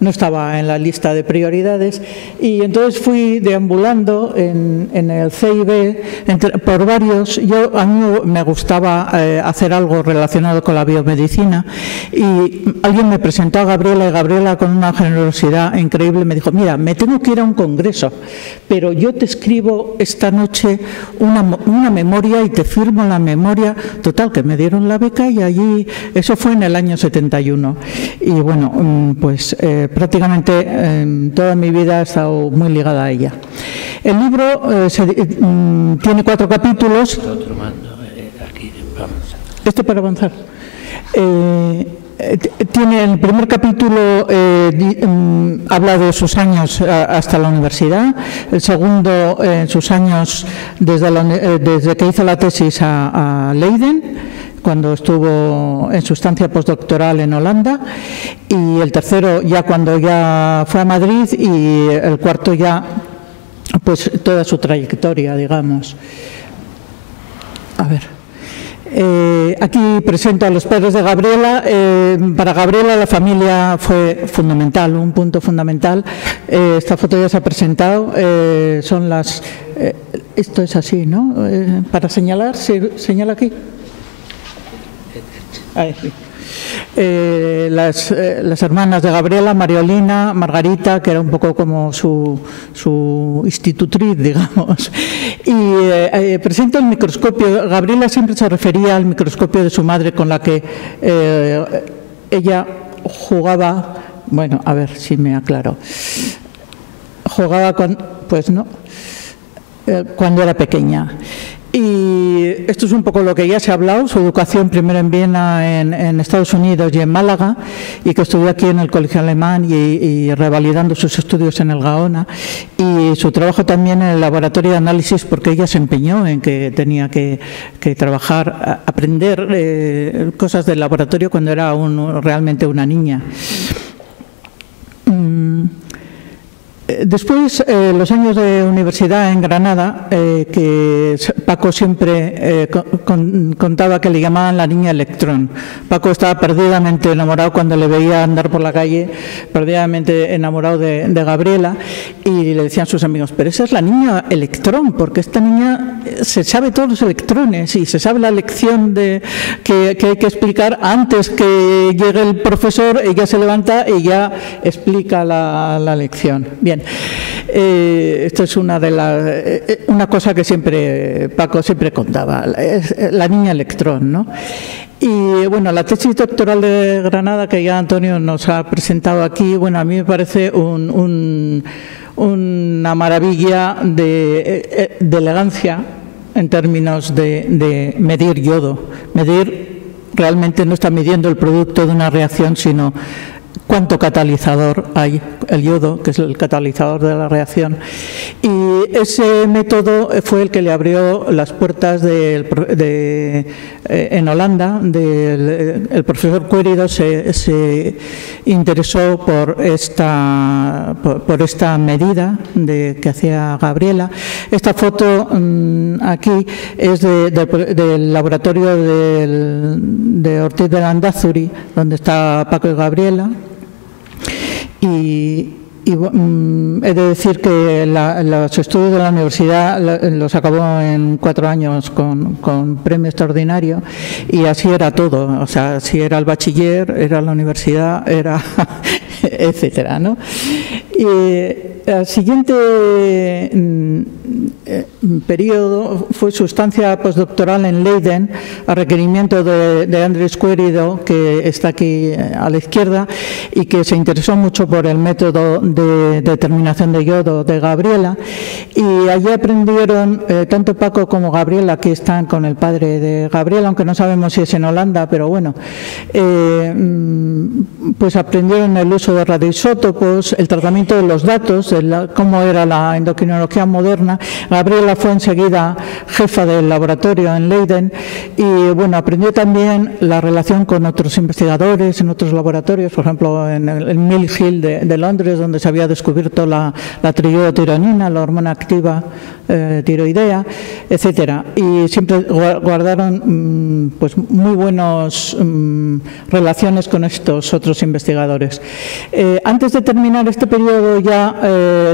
estaba en la lista de prioridades, y entonces fui deambulando en el CIB por varios. A mí me gustaba hacer algo relacionado con la biomedicina, y alguien me presentó a Gabriela, y Gabriela, con una generosidad increíble, me dijo: mira, me tengo que ir a un congreso, pero yo te escribo esta noche una memoria y te firmo la memoria. Total, que me dieron la beca, y allí, eso fue en el año 71, y bueno, pues prácticamente toda mi vida he estado muy ligada a ella. El libro tiene 4 capítulos. Este para avanzar. Tiene el primer capítulo, habla de sus años hasta la universidad. El segundo, sus años desde que hizo la tesis a Leiden, cuando estuvo en su estancia postdoctoral en Holanda, y el tercero ya cuando ya fue a Madrid, y el cuarto ya pues toda su trayectoria, digamos. A ver. Aquí presento a los padres de Gabriela. Para Gabriela la familia fue fundamental, un punto fundamental. Esta foto ya se ha presentado. Son las... esto es así, ¿no? Para señalar, ¿se señala aquí? Ahí, sí. Las hermanas de Gabriela, Mariolina, Margarita, que era un poco como su institutriz, digamos. Y presenta el microscopio. Gabriela siempre se refería al microscopio de su madre, con la que ella jugaba. Bueno, a ver si me aclaro. Jugaba con... pues no, cuando era pequeña. Y esto es un poco lo que ya se ha hablado: su educación primero en Viena, en Estados Unidos, y en Málaga, y que estudió aquí en el Colegio Alemán y revalidando sus estudios en el Gaona, y su trabajo también en el laboratorio de análisis, porque ella se empeñó en que tenía que trabajar, aprender cosas del laboratorio cuando era realmente una niña. Después, los años de universidad en Granada, que Paco siempre contaba que le llamaban la niña electrón. Paco estaba perdidamente enamorado cuando le veía andar por la calle, perdidamente enamorado de Gabriela, y le decían sus amigos: pero esa es la niña electrón, porque esta niña se sabe todos los electrones y se sabe la lección que hay que explicar antes que llegue el profesor. Ella se levanta y ya explica la lección. Bien. Esto es una cosa que Paco siempre contaba, la niña electrón, ¿no? Y bueno, la tesis doctoral de Granada, que ya Antonio nos ha presentado aquí, bueno, a mí me parece una maravilla de elegancia en términos de medir yodo. Realmente no está midiendo el producto de una reacción, sino cuánto catalizador hay, el yodo, que es el catalizador de la reacción. Y ese método fue el que le abrió las puertas en Holanda. El profesor Querido se interesó por esta medida que hacía Gabriela. Esta foto aquí es del laboratorio de Ortiz de Landázuri, donde está Paco y Gabriela. Y he de decir que los estudios de la universidad los acabó en 4 años con premio extraordinario, y así era todo. O sea, si era el bachiller, era la universidad, era etcétera, ¿no? El siguiente periodo fue su estancia postdoctoral en Leiden, a requerimiento de Andrés Querido, que está aquí a la izquierda, y que se interesó mucho por el método de determinación de yodo de Gabriela. Y allí aprendieron, tanto Paco como Gabriela, que están con el padre de Gabriela, aunque no sabemos si es en Holanda, pero bueno, pues aprendieron el uso de radioisótopos, el tratamiento de los datos, cómo era la endocrinología moderna. Gabriela fue enseguida jefa del laboratorio en Leiden y bueno, aprendió también la relación con otros investigadores en otros laboratorios, por ejemplo en Mill Hill de Londres, donde se había descubierto la triiotironina, la hormona activa tiroidea, etcétera. Y siempre guardaron pues muy buenas relaciones con estos otros investigadores. Antes de terminar este periodo ya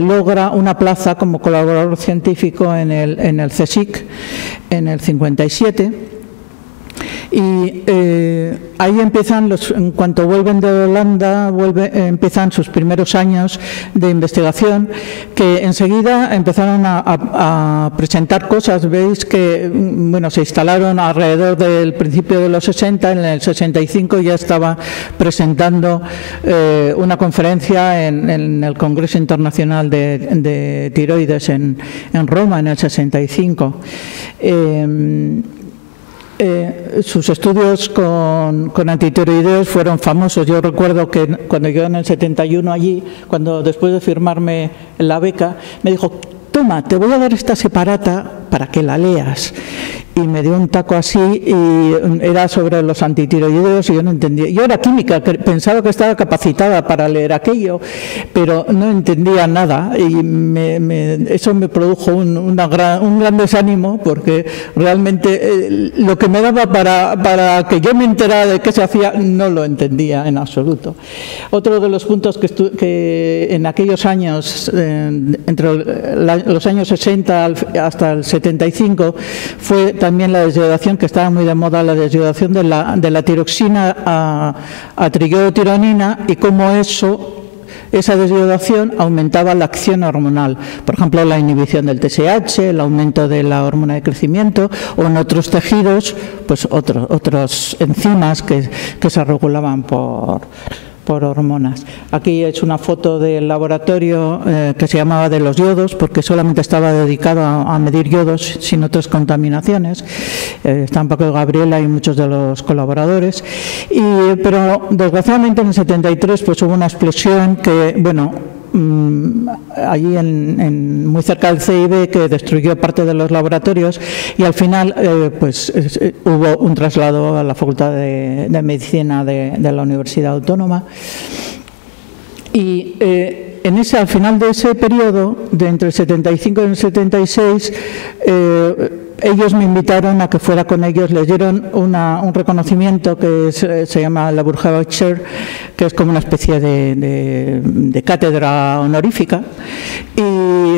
logra una plaza como colaborador científico en el CSIC en el 57. Y ahí empiezan, en cuanto vuelven de Holanda, empiezan sus primeros años de investigación, que enseguida empezaron a presentar cosas. Veis que bueno, se instalaron alrededor del principio de los 60, en el 65 ya estaba presentando una conferencia en el Congreso Internacional de Tiroides en Roma, en el 65. Sus estudios con antitiroideos fueron famosos. Yo recuerdo que cuando yo en el 71 allí, después de firmarme la beca, me dijo: toma, te voy a dar esta separata para que la leas. Y me dio un taco así y era sobre los antitiroideos y yo no entendía. Yo era química, pensaba que estaba capacitada para leer aquello, pero no entendía nada y eso me produjo un gran desánimo, porque realmente lo que me daba para que yo me enterara de qué se hacía no lo entendía en absoluto. Otro de los puntos que en aquellos años, entre los años 60 hasta el 75, fue también la desyodación, que estaba muy de moda, la desyodación de la tiroxina a triiotironina, y cómo esa desyodación aumentaba la acción hormonal. Por ejemplo, la inhibición del TSH, el aumento de la hormona de crecimiento, o en otros tejidos, pues otras enzimas que se regulaban por hormonas. Aquí es una foto del laboratorio que se llamaba de los yodos, porque solamente estaba dedicado a medir yodos sin otras contaminaciones. Están Paco y Gabriela y muchos de los colaboradores. Pero desgraciadamente en el 73 pues hubo una explosión que, bueno, allí muy cerca del CIB, que destruyó parte de los laboratorios, y al final hubo un traslado a la Facultad de Medicina de la Universidad Autónoma. Y al final de ese periodo, de entre el 75 y el 76, ellos me invitaron a que fuera con ellos. Les dieron un reconocimiento que se llama la Bourgeois Chair, que es como una especie de cátedra honorífica, y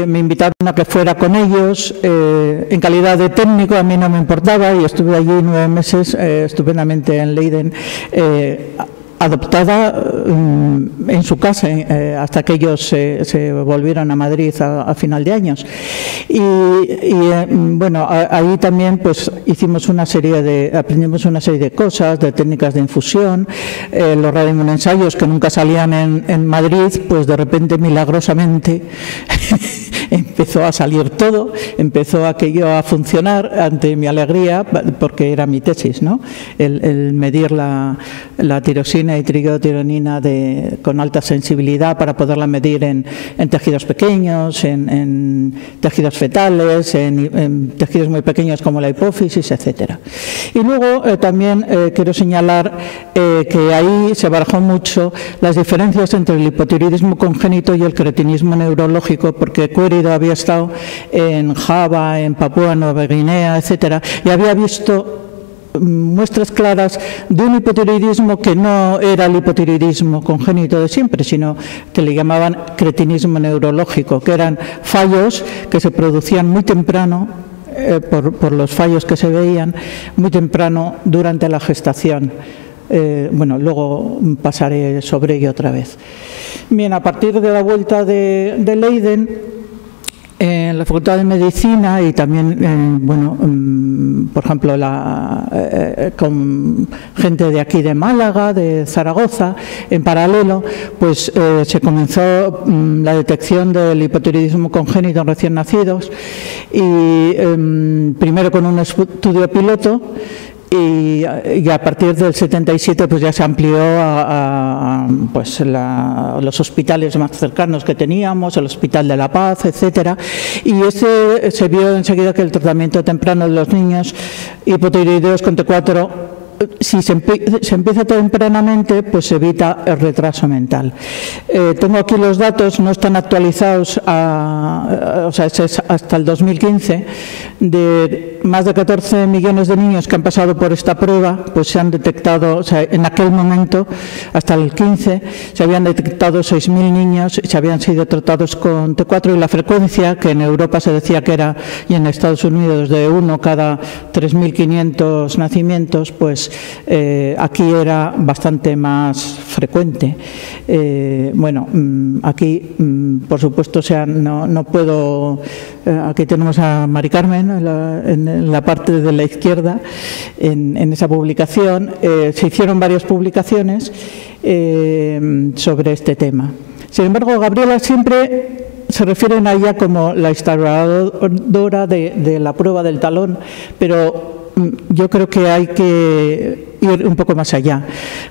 me invitaron a que fuera con ellos en calidad de técnico. A mí no me importaba y estuve allí 9 meses estupendamente en Leiden, adoptada en su casa hasta que ellos se volvieron a Madrid a final de años. Bueno, ahí también pues aprendimos una serie de cosas, de técnicas de infusión, los radioinmunensayos que nunca salían en Madrid, pues de repente milagrosamente empezó a salir todo, empezó aquello a funcionar ante mi alegría, porque era mi tesis, ¿no? El medir la tiroxina y triiotironina con alta sensibilidad para poderla medir en tejidos pequeños, en tejidos fetales, en tejidos muy pequeños como la hipófisis, etcétera. Y luego también quiero señalar que ahí se barajó mucho las diferencias entre el hipotiroidismo congénito y el cretinismo neurológico, porque Querido había estado en Java, en Papúa Nueva Guinea, etcétera, y había visto muestras claras de un hipotiroidismo que no era el hipotiroidismo congénito de siempre, sino que le llamaban cretinismo neurológico, que eran fallos que se producían muy temprano, por los fallos que se veían muy temprano durante la gestación. Bueno, luego pasaré sobre ello otra vez. Bien, a partir de la vuelta de Leiden, en la Facultad de Medicina y también, bueno, por ejemplo, con gente de aquí de Málaga, de Zaragoza, en paralelo, pues se comenzó la detección del hipotiroidismo congénito en recién nacidos y primero con un estudio piloto. Y a partir del 77 pues ya se amplió a pues los hospitales más cercanos que teníamos, el Hospital de la Paz, etcétera. Y se vio enseguida que el tratamiento temprano de los niños hipotiroideos con T4, si se empieza tempranamente, pues se evita el retraso mental. Tengo aquí los datos, no están actualizados, o sea, es hasta el 2015, de más de 14 millones de niños que han pasado por esta prueba, pues se han detectado, o sea, en aquel momento, hasta el 15, se habían detectado 6.000 niños, se habían sido tratados con T4 y la frecuencia, que en Europa se decía que era, y en Estados Unidos, de 1 cada 3.500 nacimientos, pues aquí era bastante más frecuente. Bueno, aquí, por supuesto, o sea, no puedo... aquí tenemos a Mari Carmen en la parte de la izquierda, en esa publicación. Se hicieron varias publicaciones sobre este tema. Sin embargo, Gabriela siempre se refieren a ella como la instauradora de la prueba del talón, pero yo creo que hay que ir un poco más allá.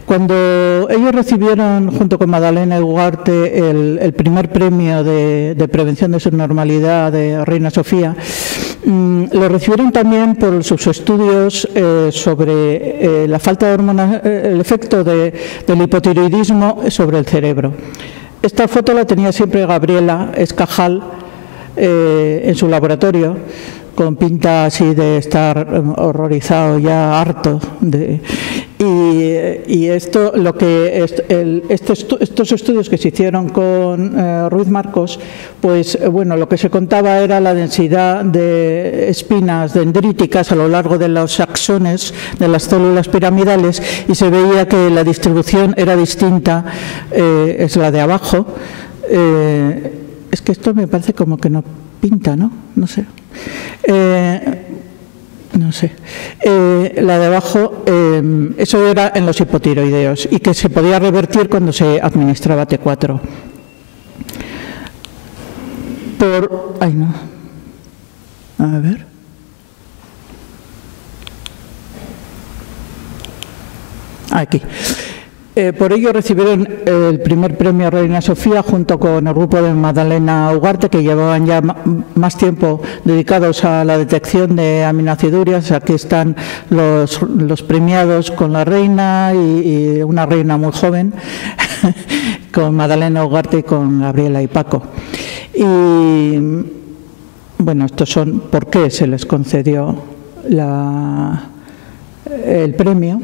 Cuando ellos recibieron, junto con Madalena Ugarte, el primer premio de prevención de subnormalidad de Reina Sofía, lo recibieron también por sus estudios sobre la falta de hormonas, el efecto del hipotiroidismo sobre el cerebro. Esta foto la tenía siempre Gabriela Escajal en su laboratorio, con pinta así de estar horrorizado, ya harto. Y esto, lo que estos estudios que se hicieron con Ruiz Marcos, pues bueno, lo que se contaba era la densidad de espinas dendríticas a lo largo de los axones de las células piramidales, y se veía que la distribución era distinta, es la de abajo. Es que esto me parece como que no pinta, ¿no? No sé. No sé. La de abajo, eso era en los hipotiroideos y que se podía revertir cuando se administraba T4. Ay, no. A ver. Aquí. Por ello recibieron el primer premio Reina Sofía junto con el grupo de Madalena Ugarte, que llevaban ya más tiempo dedicados a la detección de aminoacidurias. Aquí están los premiados con la reina y una reina muy joven, con Madalena Ugarte y con Gabriela y Paco. Y bueno, estos son por qué se les concedió el premio.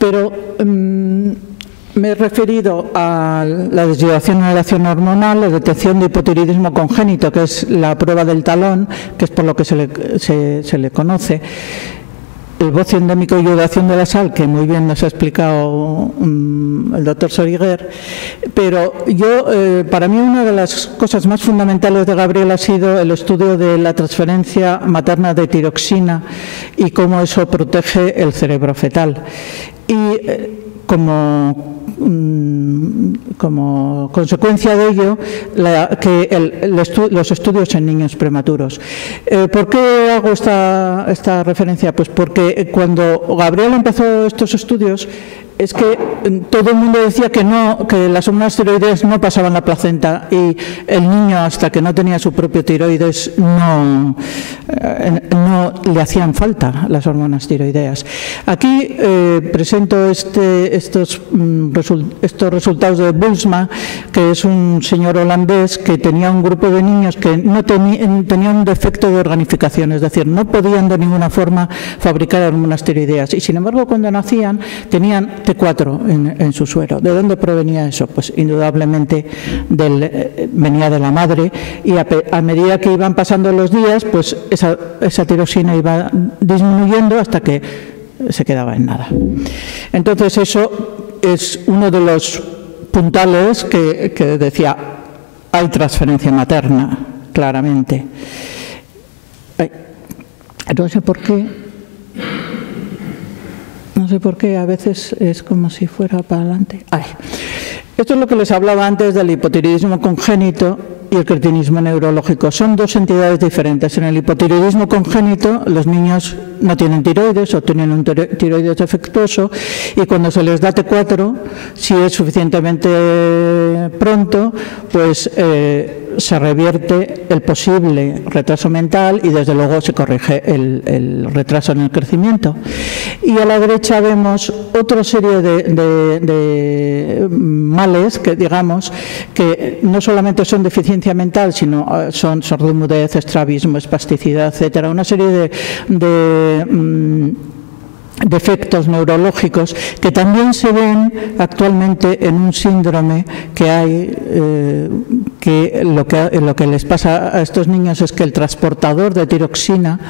Pero me he referido a la desviación en la acción hormonal, la detección de hipotiroidismo congénito, que es la prueba del talón, que es por lo que se le conoce. El bocio endémico y iodación de la sal, que muy bien nos ha explicado el doctor Soriguer. Pero para mí, una de las cosas más fundamentales de Gabriel ha sido el estudio de la transferencia materna de tiroxina y cómo eso protege el cerebro fetal. Y como consecuencia de ello, los estudios en niños prematuros. ¿Por qué hago esta referencia? Pues porque cuando Gabriel empezó estos estudios, es que todo el mundo decía que las hormonas tiroideas no pasaban la placenta, y el niño, hasta que no tenía su propio tiroides, no le hacían falta las hormonas tiroideas. Aquí presento estos resultados de Bulsma, que es un señor holandés que tenía un grupo de niños que no tenían un defecto de organificación, es decir, no podían de ninguna forma fabricar hormonas tiroideas, y sin embargo cuando nacían tenían T4 en su suero. ¿De dónde provenía eso? Pues indudablemente venía de la madre, y a medida que iban pasando los días, pues esa tiroxina iba disminuyendo hasta que se quedaba en nada. Entonces eso es uno de los puntales que decía, hay transferencia materna, claramente. No sé por qué a veces es como si fuera para adelante. Esto es lo que les hablaba antes del hipotiroidismo congénito y el cretinismo neurológico. Son dos entidades diferentes. En el hipotiroidismo congénito los niños no tienen tiroides o tienen un tiroides defectuoso, y cuando se les da T4, si es suficientemente pronto, pues se revierte el posible retraso mental y desde luego se corrige el retraso en el crecimiento. Y a la derecha vemos otra serie de males que, digamos, que no solamente son deficiencia mental, sino son sordimudez, estrabismo, espasticidad, etcétera, una serie de defectos neurológicos que también se ven actualmente en un síndrome que hay, que lo que les pasa a estos niños es que el transportador de tiroxina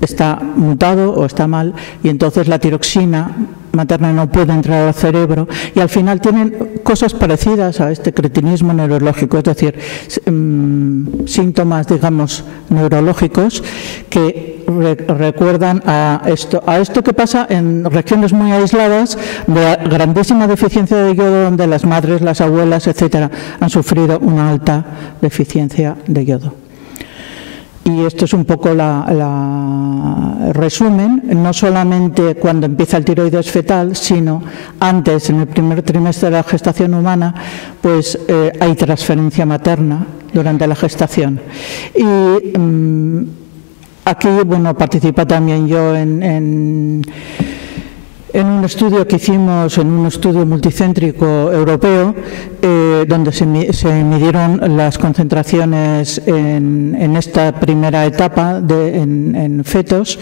está mutado o está mal, y entonces la tiroxina materna no puede entrar al cerebro, y al final tienen cosas parecidas a este cretinismo neurológico, es decir, síntomas, digamos, neurológicos que recuerdan a esto que pasa en regiones muy aisladas de grandísima deficiencia de yodo, donde las madres, las abuelas, etcétera, han sufrido una alta deficiencia de yodo. Y esto es un poco el resumen, no solamente cuando empieza el tiroides fetal, sino antes, en el primer trimestre de la gestación humana, pues hay transferencia materna durante la gestación. Y aquí, bueno, participa también yo en un estudio que hicimos, en un estudio multicéntrico europeo, donde se midieron las concentraciones en esta primera etapa en fetos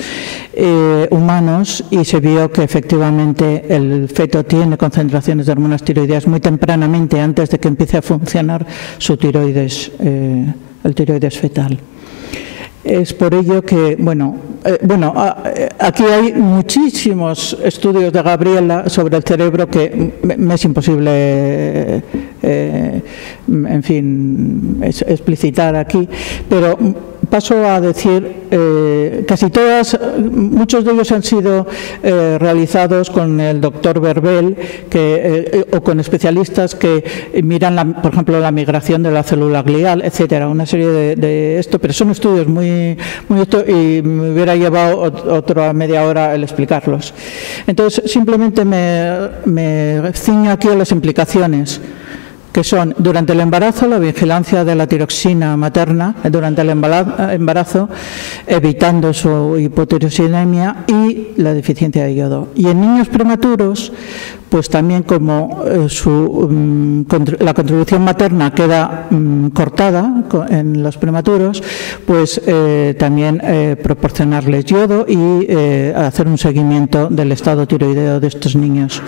humanos, y se vio que efectivamente el feto tiene concentraciones de hormonas tiroideas muy tempranamente, antes de que empiece a funcionar su tiroides, el tiroides fetal. Es por ello que, bueno, aquí hay muchísimos estudios de Gabriela sobre el cerebro que me es imposible, en fin, explicitar aquí, pero paso a decir, muchos de ellos han sido realizados con el doctor Verbel, o con especialistas que miran, por ejemplo, la migración de la célula glial, etcétera, una serie de esto, pero son estudios muy esto, y me hubiera llevado otra media hora el explicarlos. Entonces, simplemente me ciño aquí a las implicaciones, que son, durante el embarazo, la vigilancia de la tiroxina materna, durante el embarazo, evitando su hipotiroxinemia y la deficiencia de yodo. Y en niños prematuros, pues también como la contribución materna queda cortada en los prematuros, pues también proporcionarles yodo y hacer un seguimiento del estado tiroideo de estos niños.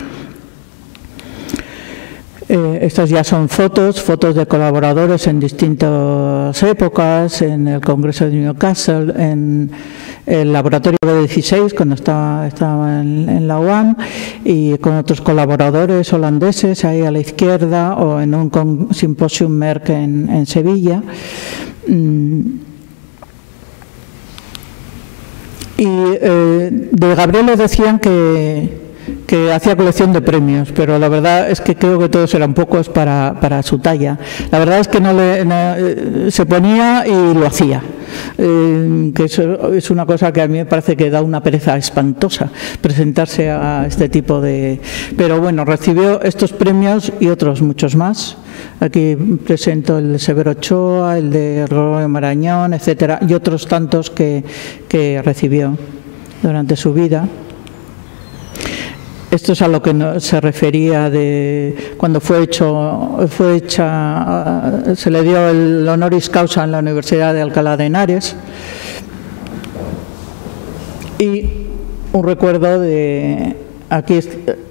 Estas ya son fotos de colaboradores en distintas épocas, en el Congreso de Newcastle, en el laboratorio B16, cuando estaba en la UAM, y con otros colaboradores holandeses ahí a la izquierda, o en un simposium Merck en Sevilla. Y de Gabriela decían que hacía colección de premios, pero la verdad es que creo que todos eran pocos para su talla. La verdad es que se ponía y lo hacía, que eso es una cosa que a mí me parece que da una pereza espantosa, presentarse a este tipo de... Pero bueno, recibió estos premios y otros muchos más. Aquí presento el de Severo Ochoa, el de Gregorio Marañón, etcétera, y otros tantos que recibió durante su vida. Esto es a lo que se refería de cuando se le dio el honoris causa en la Universidad de Alcalá de Henares. Y un recuerdo aquí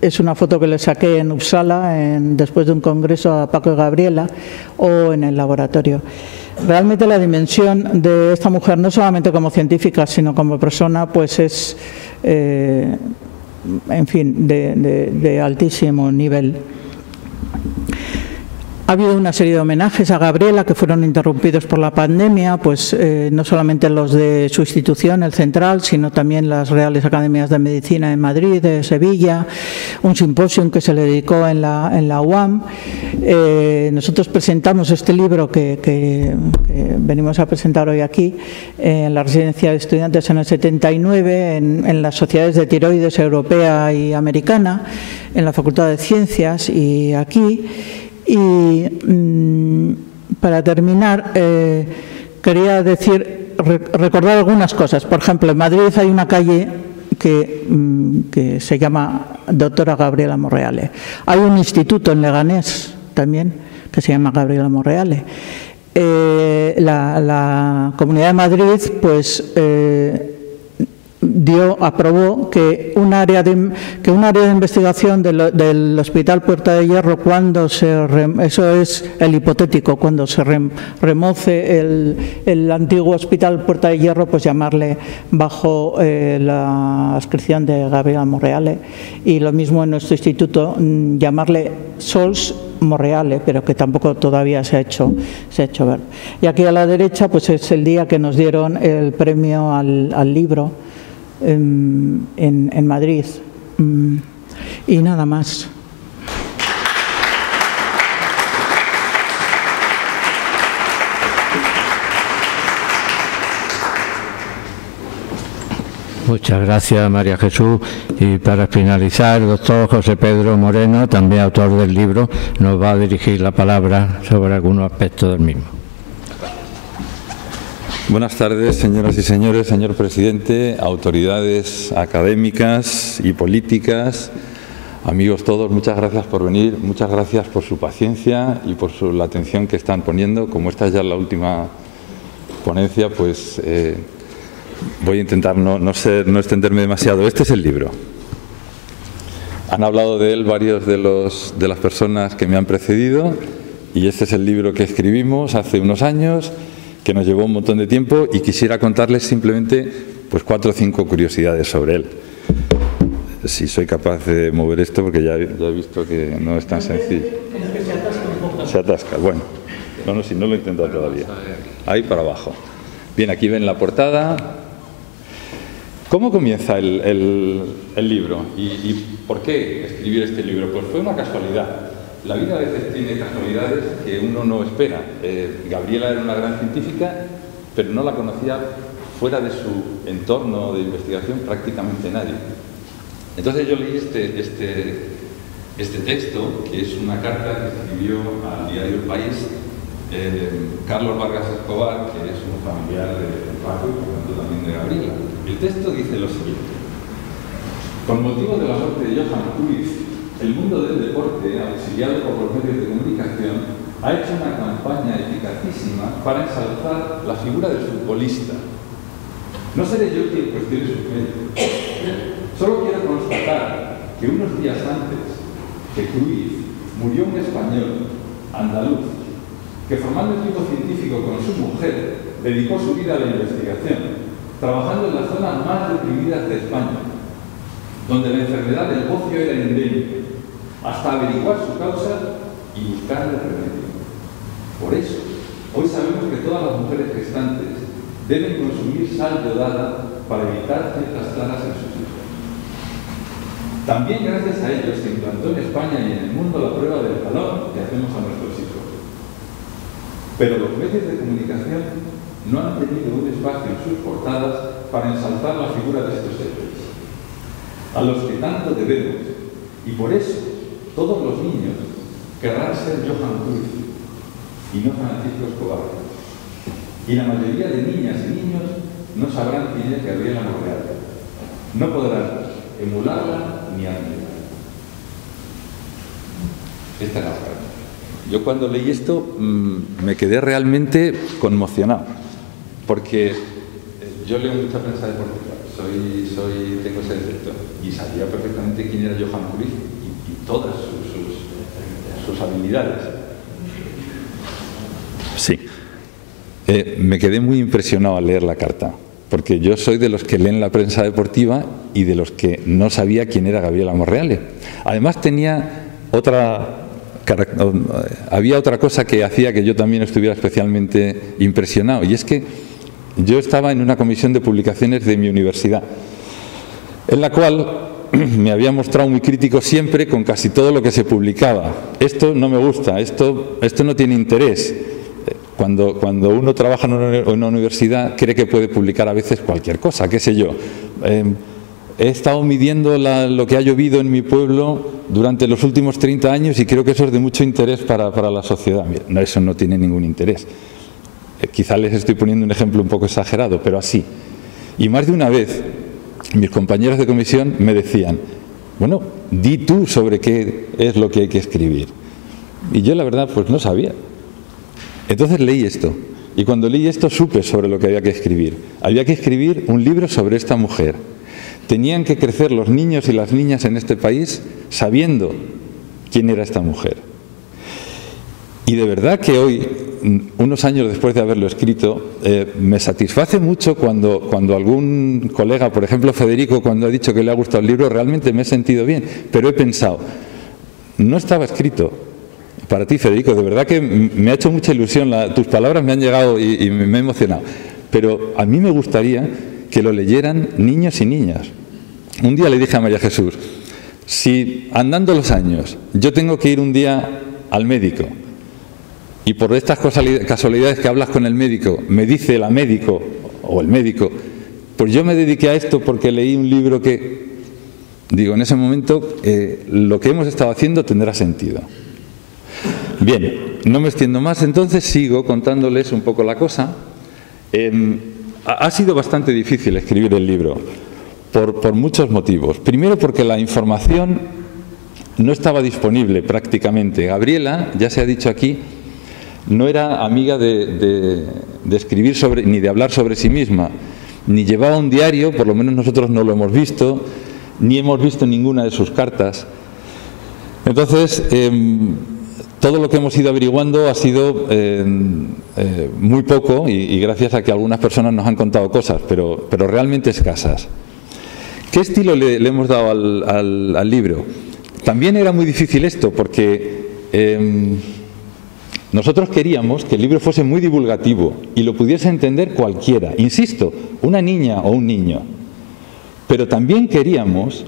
es una foto que le saqué en Uppsala después de un congreso a Paco y Gabriela, o en el laboratorio. Realmente la dimensión de esta mujer, no solamente como científica, sino como persona, pues es en fin, de altísimo nivel. Ha habido una serie de homenajes a Gabriela que fueron interrumpidos por la pandemia, pues no solamente los de su institución, el Central, sino también las Reales Academias de Medicina en Madrid, de Sevilla, un simposio que se le dedicó en la UAM. Nosotros presentamos este libro que venimos a presentar hoy aquí, en la Residencia de Estudiantes en el 79, en las sociedades de tiroides europea y americana, en la Facultad de Ciencias y aquí. Y para terminar, quería recordar algunas cosas. Por ejemplo, en Madrid hay una calle que se llama Doctora Gabriela Monreale. Hay un instituto en Leganés también que se llama Gabriela Monreale. La Comunidad de Madrid pues aprobó que un área de investigación del Hospital Puerta de Hierro, eso es el hipotético, cuando se remoce el antiguo Hospital Puerta de Hierro, pues llamarle bajo la adscripción de Gabriela Monreale, y lo mismo en nuestro instituto, llamarle Sols Monreale, pero que tampoco todavía se ha hecho ver. Y aquí a la derecha pues es el día que nos dieron el premio al libro en Madrid. Y nada más. Muchas gracias, María Jesús. Y para finalizar, el doctor José Pedro Moreno, también autor del libro, nos va a dirigir la palabra sobre algunos aspectos del mismo. Buenas tardes, señoras y señores, señor presidente, autoridades académicas y políticas, amigos todos, muchas gracias por venir, muchas gracias por su paciencia y por la atención que están poniendo. Como esta ya es la última ponencia, pues voy a intentar no extenderme demasiado. Este es el libro. Han hablado de él varios de las personas que me han precedido, y este es el libro que escribimos hace unos años, que nos llevó un montón de tiempo, y quisiera contarles simplemente pues 4 o 5 curiosidades sobre él. Si soy capaz de mover esto, porque ya he visto que no es tan sencillo. Se atasca, bueno. No, si no lo he intentado todavía. Ahí para abajo. Bien, aquí ven la portada. ¿Cómo comienza el libro? ¿Y por qué escribir este libro? Pues fue una casualidad. La vida a veces tiene casualidades que uno no espera. Gabriela era una gran científica, pero no la conocía fuera de su entorno de investigación prácticamente nadie. Entonces yo leí este texto, que es una carta que escribió al diario El País Carlos Vargas Escobar, que es un familiar de Paco y por tanto también de Gabriela. El texto dice lo siguiente: con motivo de la muerte de Johan Cruyff, el mundo del deporte, auxiliado por los medios de comunicación, ha hecho una campaña eficacísima para ensalzar la figura del futbolista. No seré yo quien cuestione sus méritos. Solo quiero constatar que unos días antes que Cruyff murió un español, andaluz, que formando equipo científico con su mujer, dedicó su vida a la investigación, trabajando en las zonas más deprimidas de España, donde la enfermedad del bocio era endémica, hasta averiguar su causa y buscarle remedio. Por eso, hoy sabemos que todas las mujeres gestantes deben consumir sal yodada para evitar ciertas plagas en sus hijos. También gracias a ellos se implantó en España y en el mundo la prueba del jalón que hacemos a nuestros hijos. Pero los medios de comunicación no han tenido un espacio en sus portadas para ensalzar la figura de estos héroes, a los que tanto debemos, y por eso todos los niños querrán ser Johan Cruyff y no Francisco Escobar. Y la mayoría de niñas y niños no sabrán quién es Gabriela Monreale. No podrán emularla ni admirarla. Esta es la frase. Yo cuando leí esto me quedé realmente conmocionado, porque yo leo mucha prensa deportiva, tengo ese defecto, y sabía perfectamente quién era Johan Cruyff y todas sus habilidades. Sí. Me quedé muy impresionado al leer la carta, porque yo soy de los que leen la prensa deportiva y de los que no sabía quién era Gabriela Monreale. Además había otra cosa que hacía que yo también estuviera especialmente impresionado, y es que yo estaba en una comisión de publicaciones de mi universidad, en la cual me había mostrado muy crítico siempre con casi todo lo que se publicaba. Esto no me gusta, esto no tiene interés. Cuando uno trabaja en una universidad cree que puede publicar a veces cualquier cosa, qué sé yo. He estado midiendo lo que ha llovido en mi pueblo durante los últimos 30 años y creo que eso es de mucho interés para la sociedad. No, eso no tiene ningún interés. Quizá les estoy poniendo un ejemplo un poco exagerado, pero así. Y más de una vez mis compañeros de comisión me decían, bueno, di tú sobre qué es lo que hay que escribir. Y yo la verdad pues no sabía. Entonces leí esto, y cuando leí esto supe sobre lo que había que escribir. Había que escribir un libro sobre esta mujer. Tenían que crecer los niños y las niñas en este país sabiendo quién era esta mujer. Y de verdad que hoy, unos años después de haberlo escrito, me satisface mucho cuando algún colega, por ejemplo Federico, cuando ha dicho que le ha gustado el libro, realmente me he sentido bien, pero he pensado, no estaba escrito para ti, Federico, de verdad que me ha hecho mucha ilusión, tus palabras me han llegado y me he emocionado, pero a mí me gustaría que lo leyeran niños y niñas. Un día le dije a María Jesús, si andando los años yo tengo que ir un día al médico y por estas casualidades que hablas con el médico me dice la médico o el médico, pues yo me dediqué a esto porque leí un libro que, digo, en ese momento lo que hemos estado haciendo tendrá sentido. Bien, no me extiendo más, entonces sigo contándoles un poco la cosa. Ha sido bastante difícil escribir el libro, por muchos motivos. Primero porque la información no estaba disponible prácticamente. Gabriela, ya se ha dicho aquí, no era amiga de escribir sobre, ni de hablar sobre sí misma, ni llevaba un diario, por lo menos nosotros no lo hemos visto, ni hemos visto ninguna de sus cartas. Entonces, todo lo que hemos ido averiguando ha sido muy poco y gracias a que algunas personas nos han contado cosas, pero realmente escasas. ¿Qué estilo le hemos dado al libro? También era muy difícil esto porque nosotros queríamos que el libro fuese muy divulgativo y lo pudiese entender cualquiera, insisto, una niña o un niño. Pero también queríamos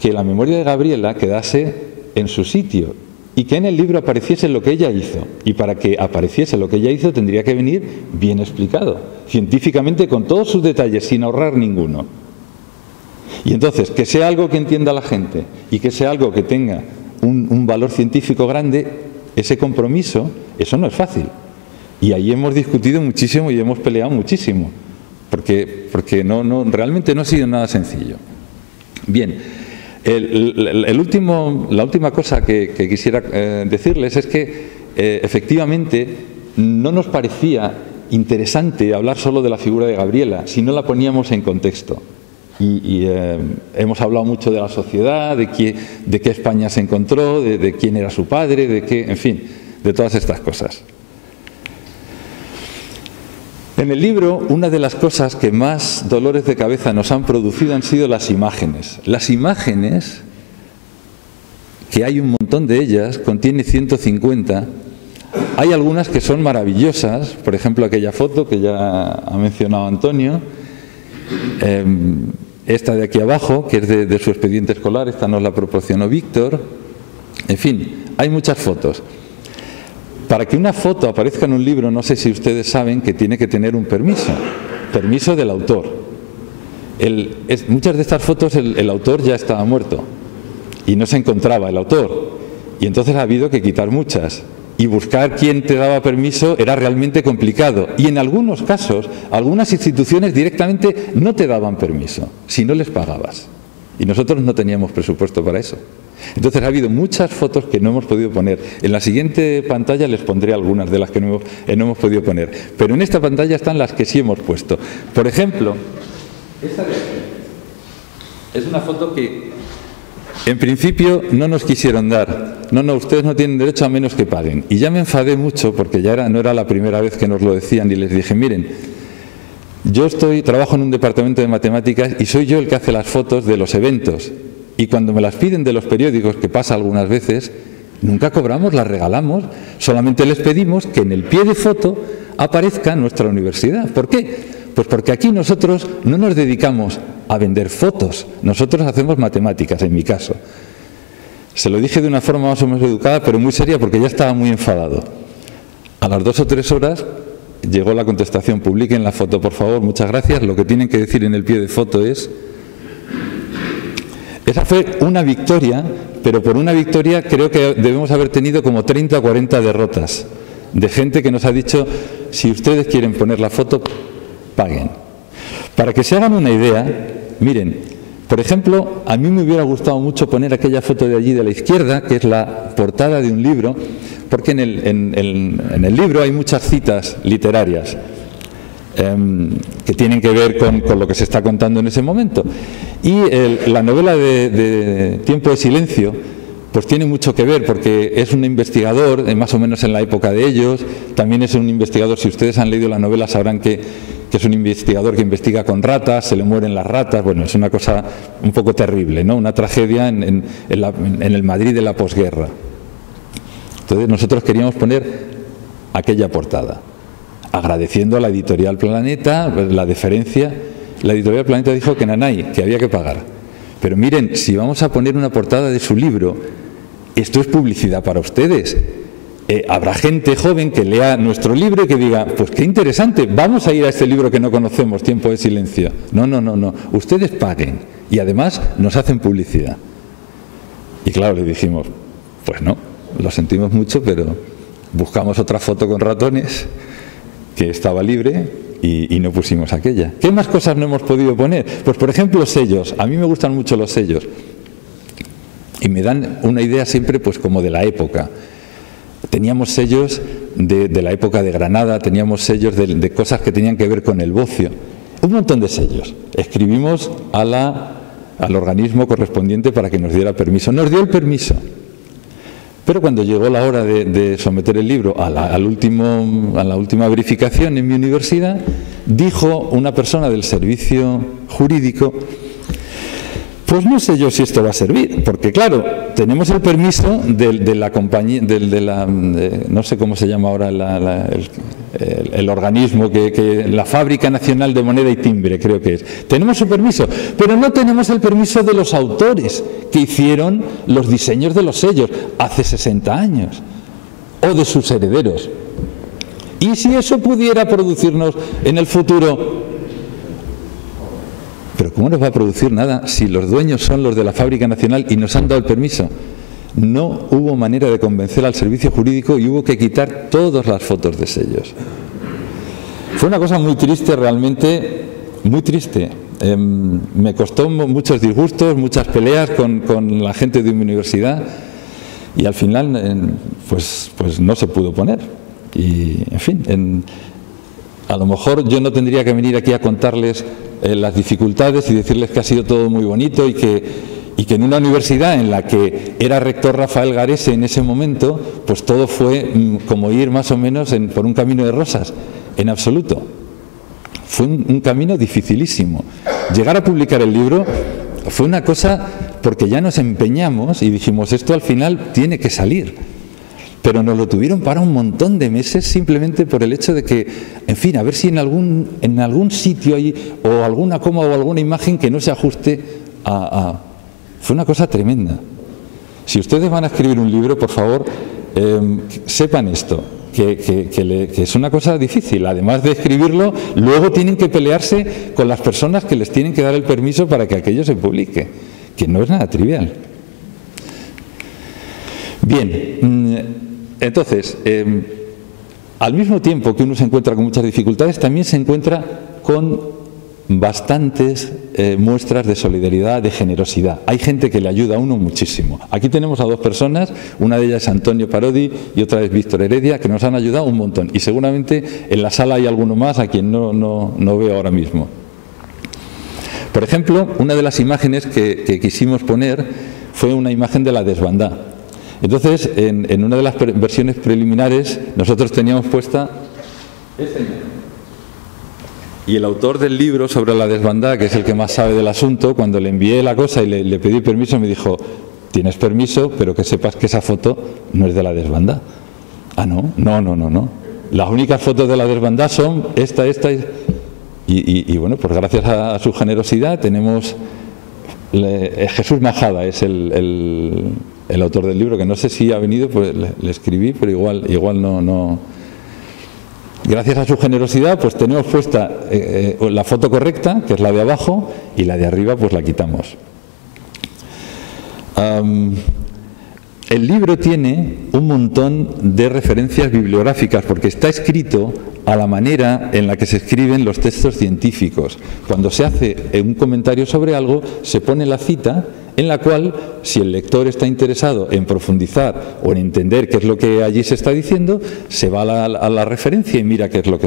que la memoria de Gabriela quedase en su sitio y que en el libro apareciese lo que ella hizo. Y para que apareciese lo que ella hizo tendría que venir bien explicado, científicamente, con todos sus detalles, sin ahorrar ninguno. Y entonces, que sea algo que entienda la gente y que sea algo que tenga un valor científico grande, ese compromiso, eso no es fácil. Y ahí hemos discutido muchísimo y hemos peleado muchísimo, porque realmente no ha sido nada sencillo. Bien, la última cosa que quisiera decirles es que efectivamente no nos parecía interesante hablar solo de la figura de Gabriela si no la poníamos en contexto. Y hemos hablado mucho de la sociedad, de qué España se encontró, de quién era su padre, en fin, de todas estas cosas. En el libro, una de las cosas que más dolores de cabeza nos han producido han sido las imágenes. Las imágenes, que hay un montón de ellas, contiene 150. Hay algunas que son maravillosas, por ejemplo aquella foto que ya ha mencionado Antonio, esta de aquí abajo, que es de su expediente escolar, esta nos la proporcionó Víctor. En fin, hay muchas fotos. Para que una foto aparezca en un libro, no sé si ustedes saben que tiene que tener un permiso del autor. Muchas de estas fotos el autor ya estaba muerto y no se encontraba el autor. Y entonces ha habido que quitar muchas. Y buscar quién te daba permiso era realmente complicado. Y en algunos casos, algunas instituciones directamente no te daban permiso, si no les pagabas. Y nosotros no teníamos presupuesto para eso. Entonces ha habido muchas fotos que no hemos podido poner. En la siguiente pantalla les pondré algunas de las que no hemos podido poner. Pero en esta pantalla están las que sí hemos puesto. Por ejemplo, esta de aquí es una foto que en principio no nos quisieron dar. No, ustedes no tienen derecho a menos que paguen. Y ya me enfadé mucho porque no era la primera vez que nos lo decían y les dije, miren, Yo trabajo en un departamento de matemáticas y soy yo el que hace las fotos de los eventos. Y cuando me las piden de los periódicos, que pasa algunas veces, nunca cobramos, las regalamos. Solamente les pedimos que en el pie de foto aparezca nuestra universidad. ¿Por qué? Pues porque aquí nosotros no nos dedicamos a vender fotos, nosotros hacemos matemáticas, en mi caso. Se lo dije de una forma más o menos educada, pero muy seria, porque ya estaba muy enfadado. A las 2 o 3 horas llegó la contestación: publiquen la foto, por favor, muchas gracias. Lo que tienen que decir en el pie de foto es... Esa fue una victoria, pero por una victoria creo que debemos haber tenido como 30 o 40 derrotas de gente que nos ha dicho: si ustedes quieren poner la foto, paguen. Para que se hagan una idea, miren, por ejemplo, a mí me hubiera gustado mucho poner aquella foto de allí de la izquierda, que es la portada de un libro, porque en el libro hay muchas citas literarias que tienen que ver con lo que se está contando en ese momento. Y la novela de Tiempo de Silencio pues tiene mucho que ver, porque es un investigador, más o menos en la época de ellos. También es un investigador, si ustedes han leído la novela sabrán que es un investigador que investiga con ratas, se le mueren las ratas. Bueno, es una cosa un poco terrible, ¿no? Una tragedia en el Madrid de la posguerra. Entonces nosotros queríamos poner aquella portada, agradeciendo a la editorial Planeta la deferencia. La editorial Planeta dijo que nanay, que había que pagar. Pero miren, si vamos a poner una portada de su libro, esto es publicidad para ustedes. Habrá gente joven que lea nuestro libro y que diga: pues qué interesante, vamos a ir a este libro que no conocemos, Tiempo de Silencio. No, no, no, no, ustedes paguen y además nos hacen publicidad. Y claro, le dijimos: pues no, lo sentimos mucho, pero buscamos otra foto con ratones que estaba libre y no pusimos aquella. ¿Qué más cosas no hemos podido poner? Pues por ejemplo sellos. A mí me gustan mucho los sellos y me dan una idea siempre pues como de la época. Teníamos sellos de la época de Granada, teníamos sellos de cosas que tenían que ver con el bocio. Un montón de sellos. Escribimos al organismo correspondiente para que nos diera permiso. Nos dio el permiso. Pero cuando llegó la hora de someter el libro a la última verificación en mi universidad, dijo una persona del servicio jurídico: pues no sé yo si esto va a servir, porque claro, tenemos el permiso de la compañía, no sé cómo se llama ahora el organismo, la Fábrica Nacional de Moneda y Timbre, creo que es. Tenemos su permiso, pero no tenemos el permiso de los autores que hicieron los diseños de los sellos hace 60 años, o de sus herederos. Y si eso pudiera producirnos en el futuro... Pero ¿cómo nos va a producir nada si los dueños son los de la Fábrica Nacional y nos han dado el permiso? No hubo manera de convencer al servicio jurídico y hubo que quitar todas las fotos de sellos. Fue una cosa muy triste, realmente, muy triste. Me costó muchos disgustos, muchas peleas con la gente de mi universidad y al final pues no se pudo poner. Y en fin, a lo mejor yo no tendría que venir aquí a contarles las dificultades y decirles que ha sido todo muy bonito y que en una universidad en la que era rector Rafael Garese en ese momento, pues todo fue como ir más o menos por un camino de rosas, en absoluto. Fue un camino dificilísimo. Llegar a publicar el libro fue una cosa porque ya nos empeñamos y dijimos: esto al final tiene que salir. Pero nos lo tuvieron para un montón de meses simplemente por el hecho de que, en fin, a ver si en algún sitio hay o alguna coma o alguna imagen que no se ajuste a... Fue una cosa tremenda. Si ustedes van a escribir un libro, por favor, sepan esto, que es una cosa difícil. Además de escribirlo, luego tienen que pelearse con las personas que les tienen que dar el permiso para que aquello se publique, que no es nada trivial. Bien, entonces, al mismo tiempo que uno se encuentra con muchas dificultades, también se encuentra con bastantes muestras de solidaridad, de generosidad. Hay gente que le ayuda a uno muchísimo. Aquí tenemos a dos personas, una de ellas es Antonio Parodi y otra es Víctor Heredia, que nos han ayudado un montón. Y seguramente en la sala hay alguno más a quien no veo ahora mismo. Por ejemplo, una de las imágenes que quisimos poner fue una imagen de la desbandada. Entonces, en una de las versiones preliminares, nosotros teníamos puesta esta imagen. Y el autor del libro sobre la desbandada, que es el que más sabe del asunto, cuando le envié la cosa y le pedí permiso, me dijo: tienes permiso, pero que sepas que esa foto no es de la desbandada. Ah, no. Las únicas fotos de la desbandada son esta. Y bueno, pues gracias a su generosidad tenemos... Jesús Majada es el autor del libro, que no sé si ha venido, pues le escribí, pero igual no. Gracias a su generosidad, pues tenemos puesta la foto correcta, que es la de abajo, y la de arriba pues la quitamos. El libro tiene un montón de referencias bibliográficas porque está escrito a la manera en la que se escriben los textos científicos. Cuando se hace un comentario sobre algo, se pone la cita en la cual, si el lector está interesado en profundizar o en entender qué es lo que allí se está diciendo, se va a la referencia y mira qué es lo que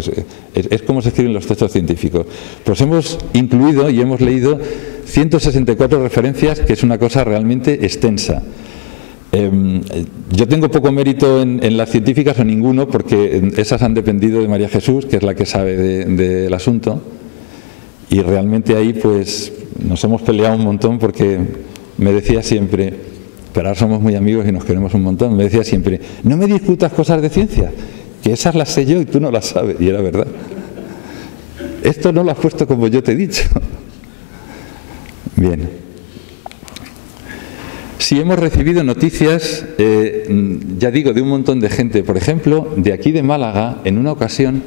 es como se escriben los textos científicos. Pues hemos incluido y hemos leído 164 referencias, que es una cosa realmente extensa. Yo tengo poco mérito en las científicas o ninguno, porque esas han dependido de María Jesús, que es la que sabe del asunto, y realmente ahí pues nos hemos peleado un montón, porque me decía siempre, pero ahora somos muy amigos y nos queremos un montón, me decía siempre: no me discutas cosas de ciencia, que esas las sé yo y tú no las sabes. Y era verdad. Esto no lo has puesto como yo te he dicho. Bien. Sí, hemos recibido noticias, ya digo, de un montón de gente. Por ejemplo, de aquí de Málaga, en una ocasión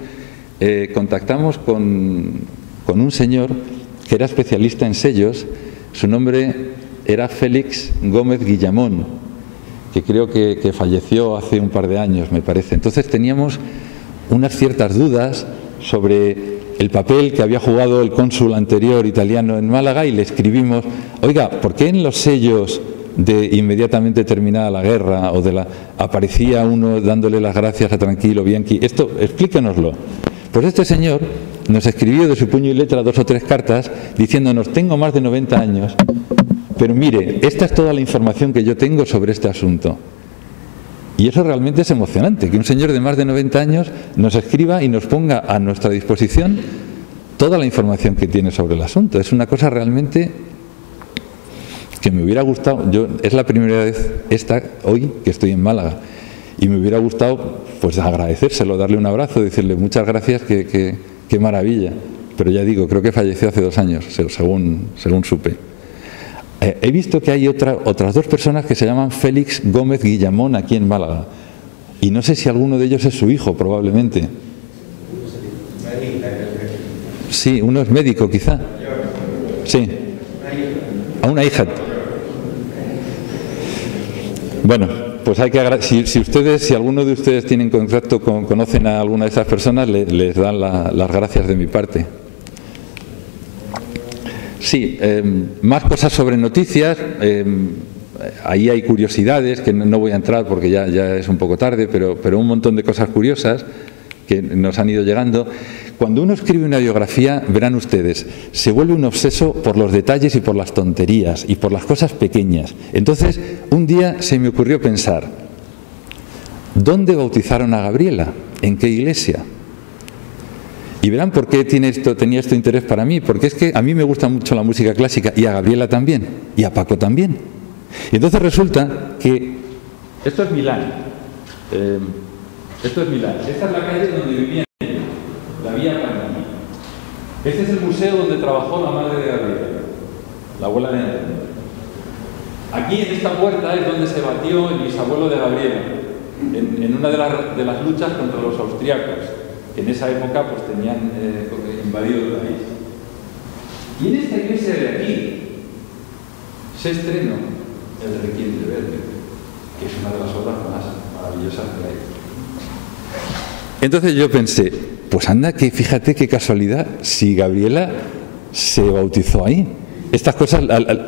contactamos con un señor que era especialista en sellos. Su nombre era Félix Gómez Guillamón, que creo que falleció hace un par de años, me parece. Entonces teníamos unas ciertas dudas sobre el papel que había jugado el cónsul anterior italiano en Málaga, y le escribimos: oiga, ¿por qué en los sellos de inmediatamente terminada la guerra aparecía uno dándole las gracias a Tranquilo Bianchi? Esto, explícanoslo. Pues este señor nos escribió de su puño y letra 2 o 3 cartas diciéndonos: tengo más de 90 años, pero mire, esta es toda la información que yo tengo sobre este asunto. Y eso realmente es emocionante, que un señor de más de 90 años nos escriba y nos ponga a nuestra disposición toda la información que tiene sobre el asunto. Es una cosa realmente que me hubiera gustado. Es la primera vez hoy que estoy en Málaga, y me hubiera gustado pues agradecérselo, darle un abrazo, decirle muchas gracias, qué maravilla. Pero ya digo, creo que falleció hace 2 años, según supe. He visto que hay otras 2 personas que se llaman Félix Gómez Guillamón aquí en Málaga, y no sé si alguno de ellos es su hijo, probablemente. Sí, uno es médico quizá. Sí, a una hija. Bueno, pues hay que si alguno de ustedes tienen contacto conocen a alguna de esas personas, les dan las gracias de mi parte. Sí, más cosas sobre noticias. Ahí hay curiosidades que no voy a entrar porque ya es un poco tarde, pero un montón de cosas curiosas que nos han ido llegando. Cuando uno escribe una biografía, verán ustedes, se vuelve un obseso por los detalles y por las tonterías y por las cosas pequeñas. Entonces, un día se me ocurrió pensar: ¿dónde bautizaron a Gabriela? ¿En qué iglesia? Y verán por qué tenía esto interés para mí, porque es que a mí me gusta mucho la música clásica, y a Gabriela también, y a Paco también. Y entonces resulta que esto es Milán. Esta es la calle donde vivían ellos, la Vía Panini. Este es el museo donde trabajó la madre de Gabriela, la abuela de Antonio. Aquí en esta puerta es donde se batió el bisabuelo de Gabriela, en una de las luchas contra los austriacos, que en esa época pues tenían invadido el país. Y en esta iglesia de aquí se estrenó el Requiem de Verdi, que es una de las obras más maravillosas que hay. Entonces yo pensé, pues anda, que fíjate qué casualidad, si Gabriela se bautizó ahí. Estas cosas,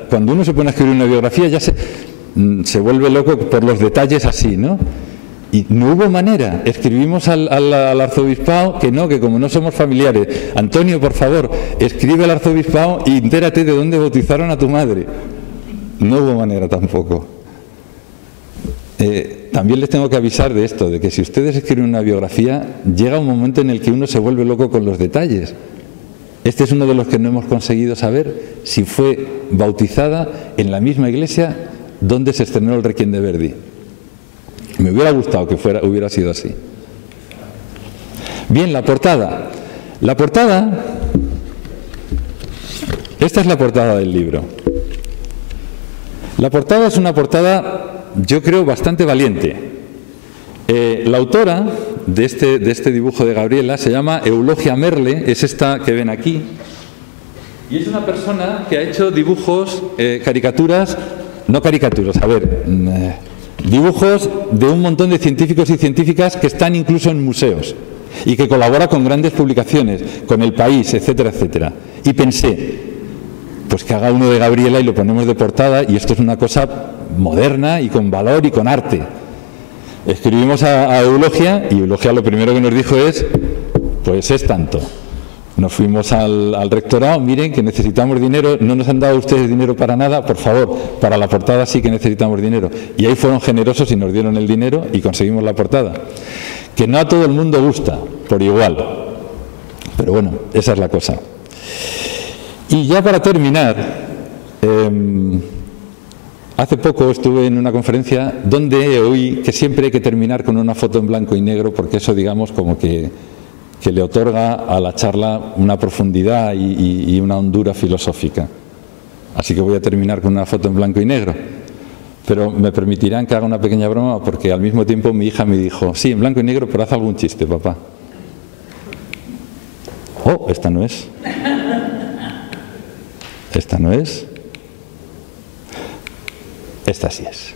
cuando uno se pone a escribir una biografía, ya se vuelve loco por los detalles así, ¿no? Y no hubo manera. Escribimos al arzobispado que como no somos familiares. Antonio, por favor, escribe al arzobispado y entérate de dónde bautizaron a tu madre. No hubo manera tampoco. También les tengo que avisar de esto, de que si ustedes escriben una biografía, llega un momento en el que uno se vuelve loco con los detalles. Este es uno de los que no hemos conseguido saber si fue bautizada en la misma iglesia donde se estrenó el Requiem de Verdi. Me hubiera gustado que hubiera sido así. Bien, la portada. La portada, esta es la portada del libro. La portada es una portada, yo creo, bastante valiente. La autora de este dibujo de Gabriela se llama Eulogia Merle, es esta que ven aquí, y es una persona que ha hecho dibujos, caricaturas, no caricaturas, a ver, dibujos de un montón de científicos y científicas que están incluso en museos y que colabora con grandes publicaciones, con El País, etcétera, etcétera. Y pensé, pues que haga uno de Gabriela y lo ponemos de portada, y esto es una cosa moderna y con valor y con arte. Escribimos a Eulogia, y Eulogia lo primero que nos dijo es, pues es tanto. Nos fuimos al rectorado, miren que necesitamos dinero, no nos han dado ustedes dinero para nada, por favor, para la portada sí que necesitamos dinero. Y ahí fueron generosos y nos dieron el dinero y conseguimos la portada. Que no a todo el mundo gusta, por igual. Pero bueno, esa es la cosa. Y ya para terminar, hace poco estuve en una conferencia donde oí que siempre hay que terminar con una foto en blanco y negro, porque eso, digamos, como que le otorga a la charla una profundidad y una hondura filosófica. Así que voy a terminar con una foto en blanco y negro. Pero me permitirán que haga una pequeña broma, porque al mismo tiempo mi hija me dijo, sí, en blanco y negro, pero haz algún chiste, papá. Oh, esta no es. Esta no es. Esta sí es.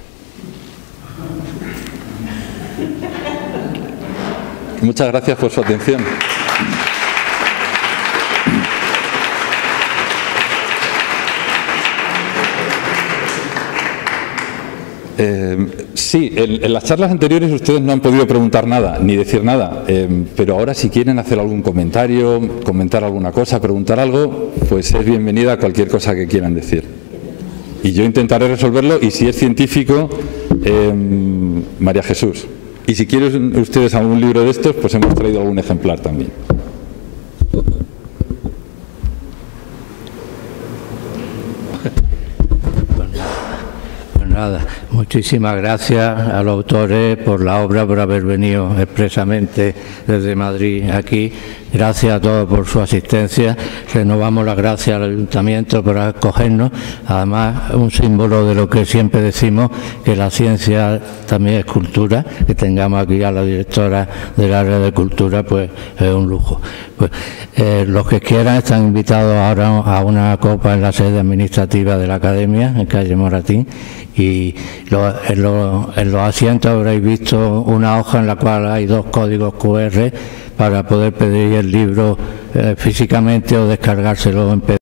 Muchas gracias por su atención. Sí, en las charlas anteriores ustedes no han podido preguntar nada, ni decir nada, pero ahora si quieren hacer algún comentario, comentar alguna cosa, preguntar algo, pues es bienvenida a cualquier cosa que quieran decir. Y yo intentaré resolverlo, y si es científico, María Jesús. Y si quieren ustedes algún libro de estos, pues hemos traído algún ejemplar también. Nada, muchísimas gracias a los autores por la obra, por haber venido expresamente desde Madrid aquí. Gracias a todos por su asistencia. Renovamos las gracias al Ayuntamiento por acogernos. Además, un símbolo de lo que siempre decimos, que la ciencia también es cultura. Que tengamos aquí a la directora del área de cultura, pues es un lujo. Pues, los que quieran están invitados ahora a una copa en la sede administrativa de la Academia, en calle Moratín. Y en los asientos habréis visto una hoja en la cual hay 2 códigos QR para poder pedir el libro físicamente o descargárselo en PDF.